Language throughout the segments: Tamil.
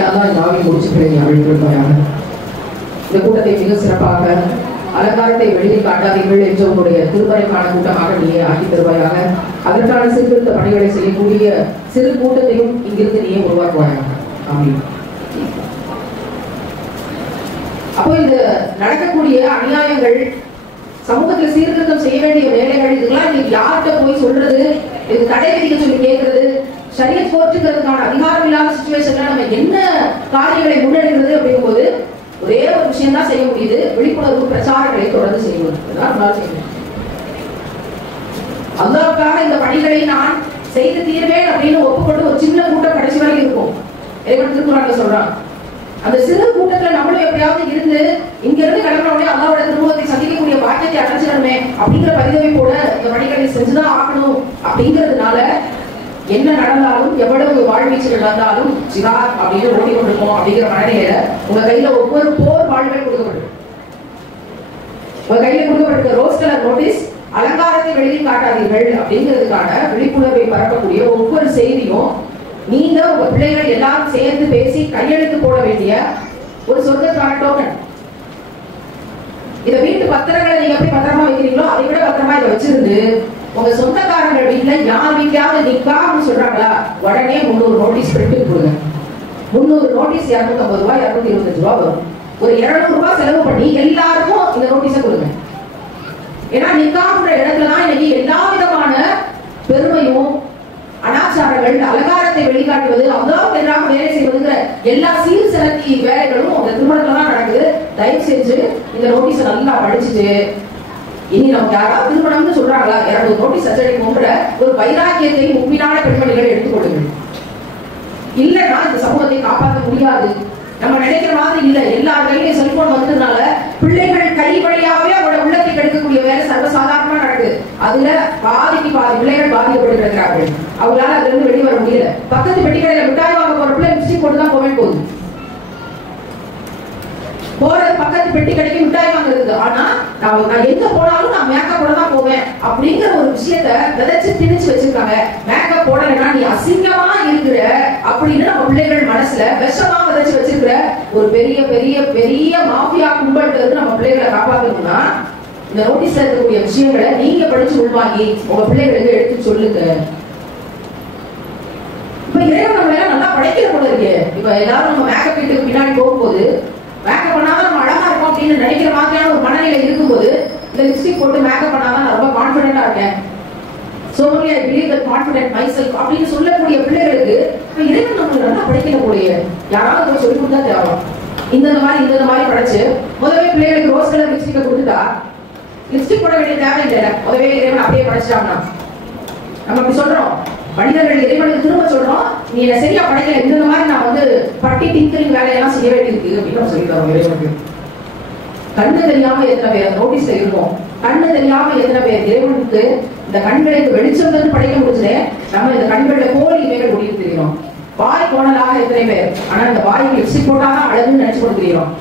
யாதான் இந்த ஆவி முடிச்சுக்கிறேன் அழைத்திருப்பாயாக. இந்த கூட்டத்தை மிக சிறப்பாக அலங்காரத்தை வெளியில் காட்டாதீர்கள் என்ற உங்களுடைய திருப்பறைக்கான கூட்டமாக நீயே ஆக்கி தருவாயாக. அதற்கான சீர்திருத்த பணிகளை செய்யக்கூடிய சிறு கூட்டத்தையும் இங்கிருந்து நீயே உருவாக்குவாயாக. ஆமீன். அப்போ இந்த நடக்கக்கூடிய அநியாயங்கள், சமூகத்தில் சீர்திருத்தம் செய்ய வேண்டிய வேலைகள், இதெல்லாம் இன்னைக்கு யார்கிட்ட போய் சொல்றது, இது தடை விதிக்க சொல்லி கேட்கறது, ஷரியத் போற்றுகிறதுக்கான அதிகாரம் இல்லாத சிச்சுவேஷன்ல நம்ம என்ன காரியங்களை முன்னெடுக்கிறது அப்படிங்கும் போது ஒரே ஒரு விஷயம் தான் செய்ய முடியுது, விழிப்புணர்வு பிரச்சாரங்களை தொடர்ந்து செய்வது. அல்லாஹ்வுக்காக இந்த பணிகளை நான் செய்து தீர்வேன் அப்படின்னு ஒப்புக்கொண்டு ஒரு சின்ன கூட்டம் கடைசி வரை இருக்கும். திருக்குறான்ல சொல்றான், அந்த சிறு கூட்டத்துல நம்மளும் எப்படியாவது இருந்து இங்க இருந்து கிளம்பினோடனே அல்லாஹ்வோட திருமுகத்தை சந்திக்கக்கூடிய பாக்கியத்தை அடைஞ்சிடணுமே அப்படிங்கிற பரிதவிப்போட இந்த பணிகளை செஞ்சுதான் ஆகணும். அப்படிங்கிறதுனால என்ன நடந்தாலும் எவ்வளவு வாழ்வீச்சுகள் வந்தாலும் ஜிஹாத் அப்படின்னு ஓடி கொண்டிருக்கோம் அப்படிங்கிற மனநிலையில உங்க கையில ஒவ்வொரு போர் வாழ்வை கொடுக்கப்படும். உங்க கையில கொடுக்கப்பட்டிருக்க ரோஸ் கலர் நோட்டீஸ், அலங்காரத்தை வெளியில் காட்டாதீர்கள் அப்படிங்கிறதுக்கான விழிப்புணர்வை பரப்பக்கூடிய ஒவ்வொரு செய்தியும் நீங்க உங்க பிள்ளைகள் எல்லாரும் சேர்ந்து பேசி கையெழுத்து போட வேண்டிய ஒரு சொர்க்கத்துக்கான டோக்கன். இத வீட்டு பத்திரங்களை நீங்க எப்படி பத்திரமா வைக்கிறீங்களோ அதை விட பத்திரமா இதை வச்சிருந்து உங்க சொந்தக்காரங்க வீட்டுல யார் வீட்லயாவது நிக்கான்னு சொல்றாங்களா உடனே 300 நோட்டீஸ் பிரிண்ட் கொடுங்க. 300 நோட்டீஸ் 250 ரூபாய் 225 ரூபாய் வரும். ஒரு 200 ரூபாய் செலவு பண்ணி எல்லாருக்கும் இந்த நோட்டீஸை கொடுங்க. ஏன்னா நிக்கான்ற இடத்துலதான் இன்னைக்கு எல்லா விதமான பெருமையும் அனாச்சாரங்கள், அலங்காரத்தை வெளிக்காட்டுவது, அல்லாஹ்வுக்கு எதிராக வேலை செய்வதுங்கிற எல்லா சீர் சிறத்தி வேலைகளும் அந்த திருமணத்துல தான் நடக்குது. தயவு செஞ்சு இந்த நோட்டீஸை நல்லா படிச்சுட்டு இனி நமக்கு யாராவது திருமணம்னு சொல்றாங்களா 200 நோட்டீஸ் அச்சடிக்கும்ன்ற ஒரு வைராக்கியத்தை உண்மையான பெண்மணிகள் எடுத்துக்கொள்ளுங்கள். இல்லைன்னா இந்த சமூகத்தை காப்பாற்ற முடியாது. நம்ம நினைக்கிற மாதிரி இல்ல, எல்லா கையிலையும் செல்போன் வந்ததுனால பிள்ளைகள் கை வழியாவே அவரோட உள்ளத்தை கெடுக்கக்கூடிய வேலை சர்வசாதாரணமா நடக்குது. அதுல பாதி பிள்ளைகள் பாதிக்கப்பட்டு கிடக்கிறார்கள். அவங்களால அதுல இருந்து வெளியே வர முடியல. பக்கத்து பெட்டிக்கடையில மிட்டாய் வாங்க போற பிள்ளை லிப்ஸ்டிக் போட்டுதான் போவேன் போகுது. போறது பக்கத்து பெட்டி கடைக்கு மிட்டாய் வாங்குறது. ஆனா நான் எங்க போனாலும் நான் மேக்கப் போட தான் போவேன் அப்படிங்கிற ஒரு விஷயத்த விதைச்சு திணிச்சு வச்சிருக்காங்க. மேக்கப் போடலைன்னா நீ அசிங்கமா இருக்கிற அப்படின்னு நம்ம பிள்ளைகள் மனசுல விஷமா விதைச்சு வச்சிருக்கிற ஒரு பெரிய பெரிய பெரிய மாஃபியா கும்பல்ல இருந்து நம்ம பிள்ளைகளை காப்பாற்றணும்னா இந்த நோட்டீஸ்ல இருக்கக்கூடிய விஷயங்களை நீங்க படிச்சு உள்வாங்கி உங்க பிள்ளைகளுக்கு எடுத்து சொல்லுங்க. இப்ப இறைவன் நம்மள நல்லா படைக்கிற போல இருக்கு. இப்ப எல்லாரும் நம்ம மேக்கப் வீட்டுக்கு பின்னாடி போகும்போது மேக்கப் பண்ணாதான் நம்ம அழகா இருக்கும் அப்படின்னு நினைக்கிற மாதிரியான ஒரு மனநிலை இருக்கும்போது இந்த லிப்ஸ்டிக் போட்டு மேக்கப் பண்ணாதான் நான் ரொம்ப கான்பிடென்டா இருக்கேன், so only I believe that confident myself அப்படின்னு சொல்லக்கூடிய பிள்ளைகளுக்கு இறைவன் நம்மளுக்கு நல்லா படிக்கக்கூடிய யாராவது சொல்லி கொடுத்தா தேவை. இந்த மாதிரி படைச்சு முதவே பிள்ளைகளுக்கு ரோஸ் கலர் லிப்ஸ்டிக்கை கொடுத்துட்டா லிப்ஸ்டிக் போட வேண்டிய தேவை இல்லை. முதவே இறைவன் அப்படியே படைச்சிட்டாங்கன்னா நம்ம அப்படி சொல்றோம். மனிதர்கள் இறைவனுக்கு திரும்ப சொல்றோம், நீ என்ன சரியா படைக்கல, இந்த மாதிரி நான் வந்து பட்டி டிங்கரிங் வேலையெல்லாம் செய்ய வேண்டியிருக்கு அப்படின்னு சொல்லிடுறோம் இறைவனுக்கு. கண்ணு தெரியாம எத்தனை பேர் நோட்டீஸ்ல இருக்கும், கண்ணு தெரியாம எத்தனை பேர் இறைவனுக்கு இந்த கண்களுக்கு வெளிச்சம் வந்து படைக்க முடிஞ்சது. நம்ம இந்த கண்களை போலி இவைகள் முடிவு தெரியும். வாய் கோணலாக எத்தனை பேர், ஆனா இந்த வாய்க்கு லிப்ஸ்டிக் போட்டாதான் அழகுன்னு நினைச்சு கொடுத்துறோம்.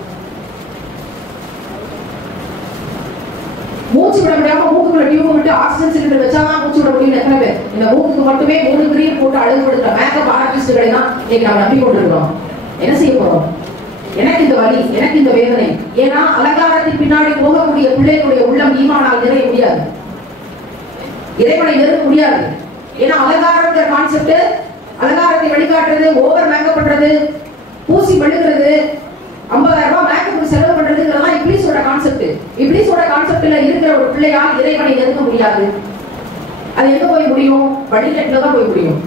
மூச்சு விட முடியாம மூக்குக்குள்ள டியூப் விட்டு ஆக்சிஜன் சிலிண்டர் வச்சாதான் மூச்சு விட முடியும் எத்தனை பேர். இந்த மூக்குக்கு மட்டுமே 3 கிரீம் போட்டு அழகுபடுத்துற மேக்கப் ஆர்டிஸ்டுகளை தான் இன்னைக்கு நம்ம நம்பி கொண்டிருக்கிறோம். என்ன செய்ய போறோம்? எனக்கு இந்த வலி, எனக்கு இந்த வேதனை. ஏன்னா அலங்காரத்தின் பின்னாடி போகக்கூடிய பிள்ளைகளுடைய உள்ளம் ஈமானால் நிறைய முடியாது, இறைவனை நெருங்க முடியாது. ஏன்னா அலங்காரங்கிற கான்செப்ட், அலங்காரத்தை வெளிக்காட்டுறது, ஓவர் மேக்கப் பண்றது, பூசி மெழுகிறது, 50,000 ரூபாய் மேக்கப் செலவு பண்றதுங்கிறதெல்லாம் இப்ளீஸோட கான்செப்ட். இப்ளீஸோட கான்செப்ட்ல இருக்கிற ஒரு பிள்ளையால் இறைவனை நெருங்க முடியாது. அது எங்க போய் முடியும்? வடிகட்டில தான் போய் முடியும்.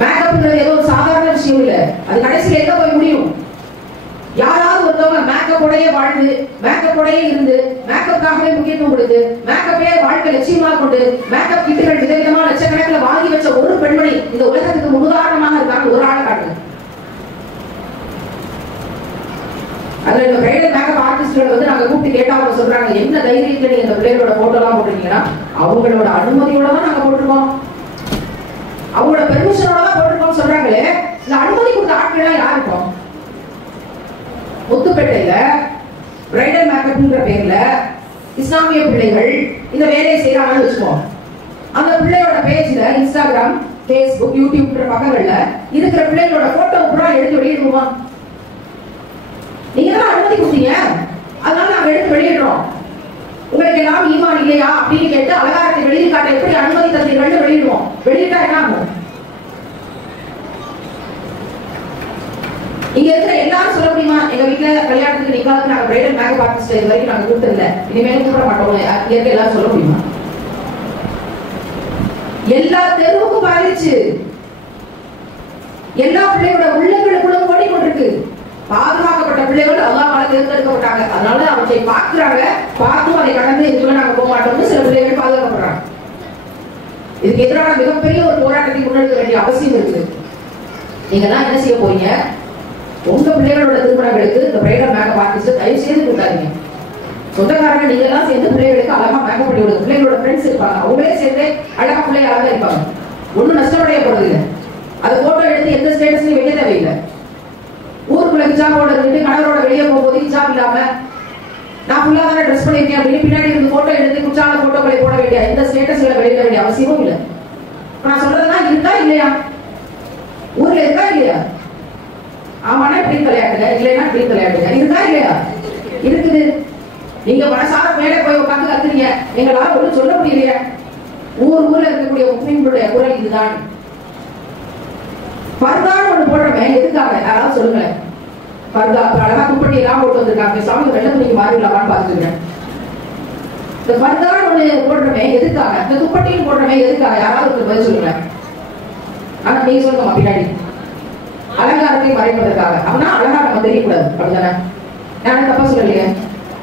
மேக்கப்ங்கிறது ஏதோ ஒரு சாதாரண விஷயம் இல்ல, அது கடைசியில எங்க போய் முடியும்? யாராவது ஒருத்தவங்க மேக்கப்போடையே வாழ்ந்து, மேக்கப்போடையே இருந்து, மேக்கப்புக்காகவே முக்கியத்துவம் கொடுத்து, மேக்கப்பே வாழ்க்கை லட்சியமாக கொண்டு, மேக்கப் கிட்டுகள் விதவிதமா லட்சக்கணக்கில் வாங்கி வச்ச ஒரு பெண்மணி இந்த உலகத்துக்கு முன்னுதாரணமாக இருக்காங்க. ஒரு ஆளை காட்டுங்க. அதுல இந்த பிரைடல் மேக்கப் ஆர்டிஸ்ட்களை வந்து நாங்க கூப்பிட்டு கேட்டா அவங்க சொல்றாங்க, என்ன தைரியத்துல நீங்க இந்த பிள்ளைகளோட போட்டோ எல்லாம் போட்டுருக்கீங்கன்னா அவங்களோட அனுமதியோட தான் நாங்க போட்டிருக்கோம், அவங்களோட பெர்மிஷனோட தான் போட்டிருக்கோம் சொல்றாங்களே. இந்த அனுமதி கொடுத்த ஆட்கள் யாருக்கும்? முத்துப்பேட்டையில பிரைடல் மேக்கப்ங்கிற பேர்ல இஸ்லாமிய பிள்ளைகள் இந்த வேலையை செய்யறாங்கன்னு வச்சுக்கோம். அந்த பிள்ளையோட பேஜ்ல இன்ஸ்டாகிராம் Facebook, YouTube பக்கங்கள்ல இருக்கிற பிள்ளைகளோட போட்டோ பூரா எடுத்து வெளியிடுவோமா? நீங்க தான் அனுமதி கொடுத்தீங்க, அதனால நாங்க எடுத்து வெளியிடுறோம். உங்களுக்கு எல்லாம் ஈமான் இல்லையா அப்படின்னு கேட்டு அலங்காரத்தை வெளியில் காட்ட எப்படி அனுமதி தந்தீர்கள் வெளியிடுவோம். வெளியிட்டா என்ன ஆகும்? இங்க இருக்கிற எல்லாரும் சொல்ல முடியுமா, எங்க வீட்டுல கல்யாணத்துக்கு நிக்காதுக்கு நாங்க பிரைடல் மேக்கப் ஆர்டிஸ்ட் இது வரைக்கும் நாங்க கூப்பிட்டு இனிமேல் கூப்பிட மாட்டோம் எல்லாரும் சொல்ல முடியுமா? எல்லா தெருவுக்கும் பாதிச்சு எல்லா பிள்ளைகளோட உள்ளங்களுக்குள்ள ஓடி கொண்டிருக்கு. பாதுகாக்கப்பட்ட பிள்ளைகள் அல்லாஹ்வால தேர்ந்தெடுக்கப்பட்டாங்க, அதனால அவற்றை பார்க்கிறாங்க, பார்த்தும் அதை கடந்து இதுக்குள்ள நாங்க போக மாட்டோம்னு சில பிள்ளைகள் பாதுகாக்கப்படுறாங்க. இதுக்கு எதிரான மிகப்பெரிய ஒரு போராட்டத்தை முன்னெடுக்க வேண்டிய அவசியம் இருக்குது. நீங்க எல்லாம் என்ன செய்ய போறீங்க? உங்க பிள்ளைகளோட திருமணங்களுக்கு இந்த பிரைடல் மேக்கப் ஆர்டிஸ்ட் தயவு செய்து கூட்டாதீங்க. சொந்தக்காரங்க நீங்க எல்லாம் சேர்ந்து பிள்ளைகளுக்கு அழகா மேக்கப் பண்ணி விடுங்க. பிள்ளைகளோட ஃப்ரெண்ட்ஸ் இருப்பாங்க, அவங்களே சேர்ந்து அழகா பிள்ளைங்க அழகா இருப்பாங்க. ஒன்னும் நஷ்டமடைய போறது இல்லை. அது போட்டோ எடுத்து எந்த ஸ்டேட்டஸ்லயும் வைக்க தேவையில்லை. ஊருக்குள்ள ஹிஜாபோட இருந்து கணவரோட வெளியே போகும்போது ஹிஜாப் இல்லாம நான் ஃபுல்லா தானே ட்ரெஸ் பண்ணிருக்கேன் அப்படின்னு பின்னாடி இருந்து போட்டோ எடுத்து குச்சால போட்டோக்களை போட வேண்டிய எந்த ஸ்டேட்டஸ்ல வெளியிட வேண்டிய அவசியமும் இல்லை. நான் சொல்றதுதான் இருக்கா இல்லையா? ஊர்ல இருக்கா இல்லையா? ஆமாண்ணா இப்படி விளையாட்டுங்க, இல்லைன்னா இப்படி விளையாட்டுங்க, இருக்கா இல்லையா? இருக்குது. நீங்க மனசார மேலே போய் உட்காந்து கத்துறீங்க, எங்களால ஒண்ணு சொல்ல முடியலையா? ஊர்ல இருக்கக்கூடிய முஸ்லிம்களுடைய குரல் இதுதான். பர்தான்னு ஒண்ணு போடுறமே எதுக்காக யாராவது சொல்லுங்க. பர்தா அழகா துப்பட்டி எல்லாம் போட்டு வந்திருக்காங்க, சாமி வெள்ள துணிக்கு மாறிடலாமான்னு பாத்துருக்கேன். இந்த பர்தான்னு ஒண்ணு போடுறமே எதுக்காக? இந்த துப்பட்டின்னு போடுறமே எதுக்காக? யாராவது பதில் சொல்லுங்க. ஆனா நீங்க சொல்லுங்க பின்னாடி அலங்காரத்தை மறைப்பதற்காக. அவனா அலங்காரம் தெரியக்கூடாது, அப்படிதானே? நான் தப்பா சொல்லலையே.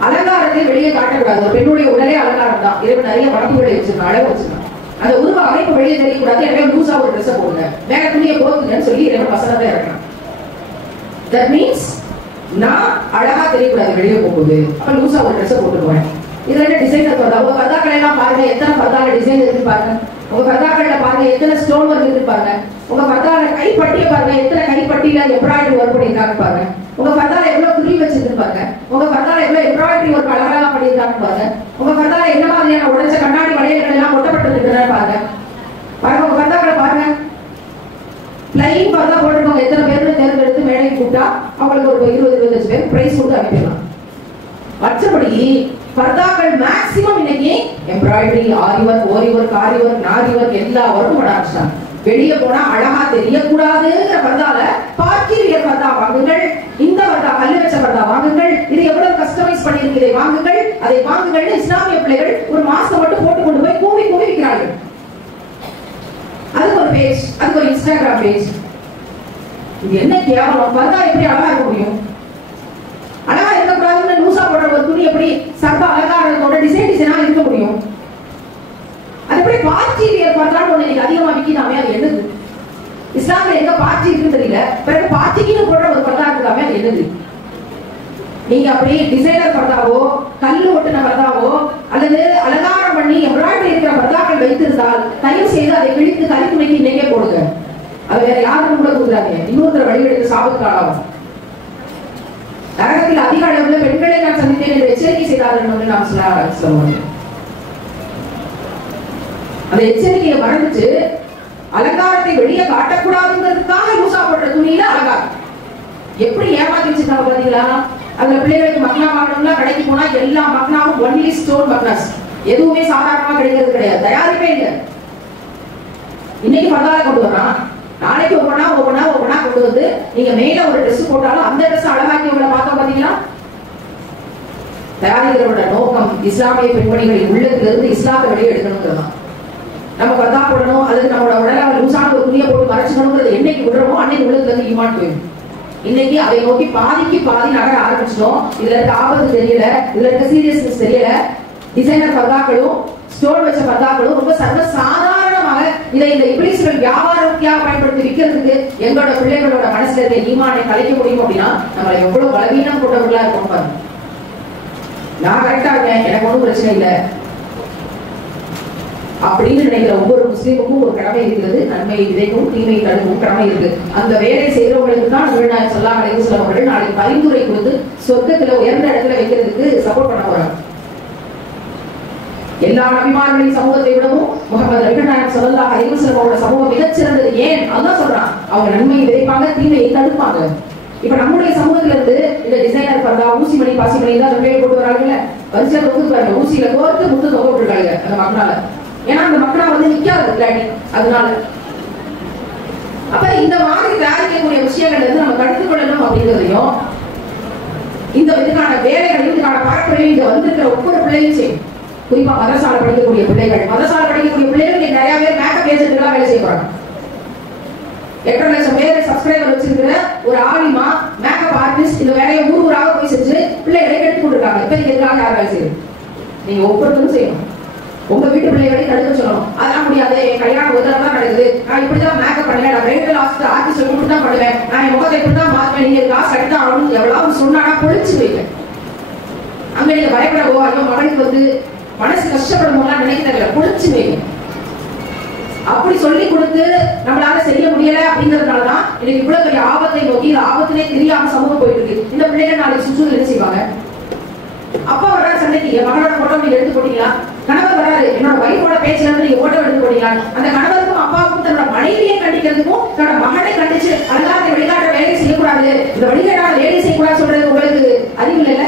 அலங்காரத்தை வெளியே காட்டக்கூடாது. ஒரு பெண்ணுடைய உடலே அலங்காரம் தான். இறைவன் நிறைய படப்புகளை வச்சிருக்கான், அழகு வச்சிருக்கான். அந்த உருவ அமைப்பு வெளியே தெரியக்கூடாது. எனவே லூசா ஒரு ட்ரெஸ் போடுங்க, மேல துணியை போத்துங்கன்னு சொல்லி இறைவன் வசனத்தை இறக்கணும். தட் மீன்ஸ் நான் அழகா தெரியக்கூடாது வெளியே போகுது, அப்ப லூசா ஒரு ட்ரெஸ் போட்டுக்குவேன். இதுல என்ன டிசைனர் வருதா? உங்க பர்தாக்களை எல்லாம் பாருங்க, எத்தனை பர்தால டிசைன் இருக்கு பாருங்க. உங்க பர்தாக்கள்ல பாருங்க எத்தனை ஸ்டோன் ஒர்க் இருக்கு பாருங்க. உங்க பர்தால கைப்பட்டிய பாருங்க, எத்தனை கைப்பட்டியில எம்ப்ராய்டரி ஒர்க் பண்ணிருக்காங்க பாருங்க. உங்க பர்தால எவ்வளவு குறி வச்சிருக்கு பாருங்க. உங்க பர்தால எவ்வளவு எம்ப்ராய்டரி ஒர்க் அழகா பண்ணிருக்காங்க பாருங்க. உங்க பர்தால என்ன மாதிரியான உடைச்ச கண்ணாடி வளையல்கள் எல்லாம் ஒட்டப்பட்டிருக்குன்னு பாருங்க. பாருங்க உங்க பர்தாக்களை பாருங்க. பிளைன் பர்தா போட்டுருக்கவங்க எத்தனை பேருக்கு தேர்ந்தெடுத்து மேடைக்கு கூப்பிட்டா அவங்களுக்கு ஒரு 20-25 பேர் பிரைஸ் கொடுத்து அனுப்பிடலாம். மற்றபடி பர்தாக்கள் மேக்ஸிமம் இன்னைக்கு எம்ப்ராய்டரி, ஆரி ஒர்க், ஓரி ஒர்க், ஆரி ஒர்க், நாரி ஒர்க் எல்லா ஒர்க்கும் பண்ண ஆரம்பிச்சாங்க. வெளியே போனா அழகா தெரியக்கூடாதுங்கிற பர்தால பார்க்கிவியர் பர்தா வாங்குங்கள், இந்த பர்தா கல்லு வச்ச பர்தா வாங்குங்கள், இது எவ்வளவு கஸ்டமைஸ் பண்ணிருக்கு இதை வாங்குங்கள், அதை வாங்குங்கள். இஸ்லாமிய பிள்ளைகள் ஒரு மாசம் மட்டும் போட்டு கொண்டு போய் கூவி கூவி விற்கிறார்கள். அதுக்கு ஒரு பேஜ், அதுக்கு ஒரு இன்ஸ்டாகிராம் பேஜ். இது என்ன கேவலம்? பர்தா எப்படி அழகா இருக்க முடியும்? அழகா இருக்கக்கூடாதுன்னு லூசா போடுற ஒரு துணி எப்படி சர்வ அலங்காரத்தோட டிசைனா இருக்க முடியும்? அது எப்படி பார்ட்டிவியர் பர்தான்னு ஒண்ணு இன்னைக்கு அதிகமா விற்கிறாமே, அது என்னது? இஸ்லாம்ல எங்க பார்ட்டி இருக்குன்னு தெரியல, பிறகு பார்ட்டிக்குன்னு போடுற ஒரு பர்தா இருக்காமே, அது என்னது? நீங்க அப்படி டிசைனர் பர்தாவோ கல்லு ஒட்டின பர்தாவோ அல்லது அலங்காரம் பண்ணி எம்ப்ராய்டரி இருக்கிற பர்தாக்கள் வைத்திருந்தால் தயவு செய்து அதை கிழித்து கலித்துணைக்கு இன்னைக்கே போடுங்க. அது வேற யாருக்கும் கூட கொடுக்குறாங்க. இன்னொருத்தர வழிகெடுத்து சாபத்துக்கு ஆளாகும். நரகத்தில் அதிக அளவுல பெண்களை நான் சந்தித்தேன் என்று எச்சரிக்கை செய்தார்கள் என்று நாம் சொல்லுவோம். அந்த எச்சரிக்கையை மறந்துட்டு அலங்காரத்தை வெளியே காட்டக்கூடாதுங்கிறதுக்காக லூசா போடுற துணியில அலங்காரம் எப்படி ஏமாத்தி வச்சிருக்காங்க பாத்தீங்களா? அதுல பிள்ளைகளுக்கு மக்னா வாங்கணும்னா கடைக்கு போனா எல்லா மக்னாவும் ஒன்லி ஸ்டோன் மக்னாஸ், எதுவுமே சாதாரணமா கிடைக்கிறது கிடையாது, தயாரிப்பே இல்லை. இன்னைக்கு பரவாயில்ல கொண்டு வரான், நாளைக்கு ஒவ்வொன்னா கொண்டு வந்து நீங்க மேல ஒரு ட்ரெஸ் போட்டாலும் அந்த ட்ரெஸ் அழகாக்கி உங்களை பார்த்தோம் பாத்தீங்களா? தயாரிக்கிறோட நோக்கம் இஸ்லாமிய பெண்மணிகளின் உள்ளத்திலிருந்து இஸ்லாத்தை வெளியே எடுக்கணுங்கிறதான். நம்ம பர்தா போடணும், அல்லது நம்மளோட உடலை லூசான ஒரு துணியை போட்டு மறைச்சிக்கணுங்கிறது என்னைக்கு விடுறோமோ அன்னைக்கு உள்ளத்துல இருந்து ஈமான் போயிடும். இன்னைக்கு அதை நோக்கி பாதிக்கு பாதி நகர ஆரம்பிச்சிட்டோம். இதுல இருக்க ஆபத்து தெரியல, இதுல இருக்க சீரியஸ்னஸ் தெரியல. டிசைனர் பர்தாக்களும் ஸ்டோன் வச்ச பர்தாக்களும் ரொம்ப சர்வ சாதாரணமாக இதை இந்த இப்ளீஸ்கள் வியாபாரத்தியாக பயன்படுத்தி விற்கிறதுக்கு எங்களோட பிள்ளைகளோட மனசுல இருக்க ஈமானை கலைக்க முடியும் அப்படின்னா நம்மள எவ்வளவு பலவீனம் கொண்டவர்களா இருக்கும் பாருங்க. நான் கரெக்டா இருக்கேன், எனக்கு ஒன்றும் பிரச்சனை இல்லை அப்படின்னு நினைக்கிற ஒவ்வொரு முஸ்லீமுக்கும் ஒரு கடமை இருக்கிறது. நன்மையை விதைக்கவும் தீமையை தடுக்கவும் கடமை இருக்கு. அந்த வேலை செய்யறவங்களுக்கு தான் நபிகள் ஸல்லல்லாஹு அலைஹி வஸல்லம் அவர்கள் நாளைக்கு பரிந்துரை கொடுத்து சொர்க்கத்துல உயர்ந்த இடத்துல வைக்கிறதுக்கு சப்போர்ட் பண்ண போறாங்க. எல்லா நபிமார்களின் சமூகத்தை விடவும் முகமது நபிகள் நாயகம் ஸல்லல்லாஹு அலைஹி வஸல்லம் சமூகம் மிகச்சிறந்தது. ஏன் அல்லாஹ் சொல்றான், அவங்க நன்மையை விதைப்பாங்க, தீமையை தடுப்பாங்க. இப்ப நம்முடைய சமூகத்துல இருந்து இந்த டிசைனர் பர்தா, ஊசி மணி, பாசி மணி தான் பேர் போட்டு வராங்கல்ல, வரிசையா தொகுத்து பாருங்க, ஊசியில கோர்த்து முத்து தொகை விட்டுருக்காங்க அந்த மக்களால. ஏன்னா அந்த மக்களா வந்து நிக்காது இல்லாட்டி அதனால. அப்ப இந்த மாதிரி தயாரிக்கக்கூடிய விஷயங்கள்ல இருந்து நம்ம கற்றுக் கொள்ளணும் அப்படிங்கிறதையும், இந்த இதுக்கான வேலைகளையும் இதுக்கான பரப்புரையும் இங்க வந்திருக்கிற ஒவ்வொரு பிள்ளையும் செய்யும். குறிப்பா மதரசாலை படிக்கக்கூடிய பிள்ளைகள், மதரசாலை படிக்கக்கூடிய பிள்ளைகள் நிறைய பேர் மேக்கப் ஏஜென்ட்களா வேலை செய்ய போறாங்க. 8 லட்சம் பேர் சப்ஸ்கிரைபர் வச்சிருக்கிற ஒரு ஆலிமா, மேக்கப் ஆர்டிஸ்ட் இந்த வேலையை ஊராக போய் செஞ்சு பிள்ளைகளை எடுத்துக் கொண்டிருக்காங்க. இப்ப இதுக்காக யார் வேலை செய்யும்? நீங்க ஒவ்வொருத்தரும் செய்யணும். உங்க வீட்டு பிள்ளைகளையும் தடுக்க சொல்லணும். அதெல்லாம் முடியாது, என் கல்யாணம் ஒரு தடவை தான் நடக்குது, நான் இப்படிதான் மேக்கப் பண்ணுவேன், நான் பிரைடல் ஆர்டிஸ்ட் இப்படிதான் பண்ணுவேன், நான் என் முகத்தை இப்படிதான் மாற்றுவேன், நீங்க காசு எடுத்தா ஆகணும் எவ்வளவு சொன்னானா பொழிச்சு வைங்க. அங்க நீங்க பயப்படவோ ஐயோ மகனுக்கு வந்து மனசு கஷ்டப்படும் போதெல்லாம் நினைக்கிறதில்ல, பொழிச்சு வைங்க. அப்படி சொல்லி கொடுத்து நம்மளால செய்ய முடியல அப்படிங்கறதுனாலதான் இன்னைக்கு இவ்வளவு பெரிய ஆபத்தை நோக்கி, ஆபத்திலே தெரியாம சமூகம் போயிட்டு இருக்கு. இந்த பிள்ளைகள் நாளைக்கு சுற்றுலா என்ன செய்வாங்க? அப்பா வர்றாரு சண்டைக்கு, என் மகளோட போட்டோ நீங்க எடுத்து போட்டீங்களா? கணவர் வராரு, என்னோட வைஃபோட பேச்சுல இருந்து நீங்க போட்டோ எடுத்து போட்டீங்களா? அந்த கணவருக்கும் அப்பாவுக்கும் தன்னோட மனைவியை கண்டிக்கிறதுக்கும் தன்னோட மகனை கண்டிச்சு அழகாக வெளிநாட்டு வேலை செய்யக்கூடாது, இந்த வழிகாட்டான வேலை செய்யக்கூடாது சொல்றது உங்களுக்கு அறிவு இல்ல?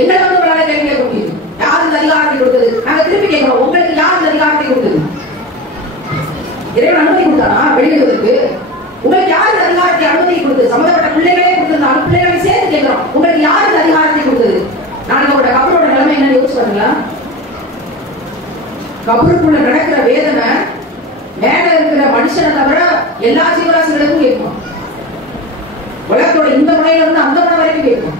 எங்களை வந்து உங்களால கேள்வி கேட்க முடியுது, யார் இந்த அதிகாரத்தை கொடுத்தது? நாங்க திருப்பி கேட்கிறோம், உங்களுக்கு யார் இந்த அதிகாரத்தை கொடுத்தது? இறைவன் அனுமதி கொடுத்தானா வெளியிடுவதற்கு? உங்களுக்கு யார் இந்த அதிகாரத்தை அனுமதி கொடுத்தது? சம்பந்தப்பட்ட பிள்ளைகளே கொடுத்திருந்தாலும் பிள்ளைகளை சேர்த்து கேட்கிறோம், உங்களுக்கு யார் இந்த அதிகாரத்தை கொடுத்தது? நாளைக்கு உங்களோட கபரோட நிலைமை என்ன யோசிச்சு பாருங்களா? கபருக்குள்ள நடக்கிற வேதனை மேல இருக்கிற மனுஷனை தவிர எல்லா ஜீவராசிகளுக்கும் கேட்கும். உலகத்தோட இந்த முனையில இருந்து அந்த முனை வரைக்கும் கேட்கும்.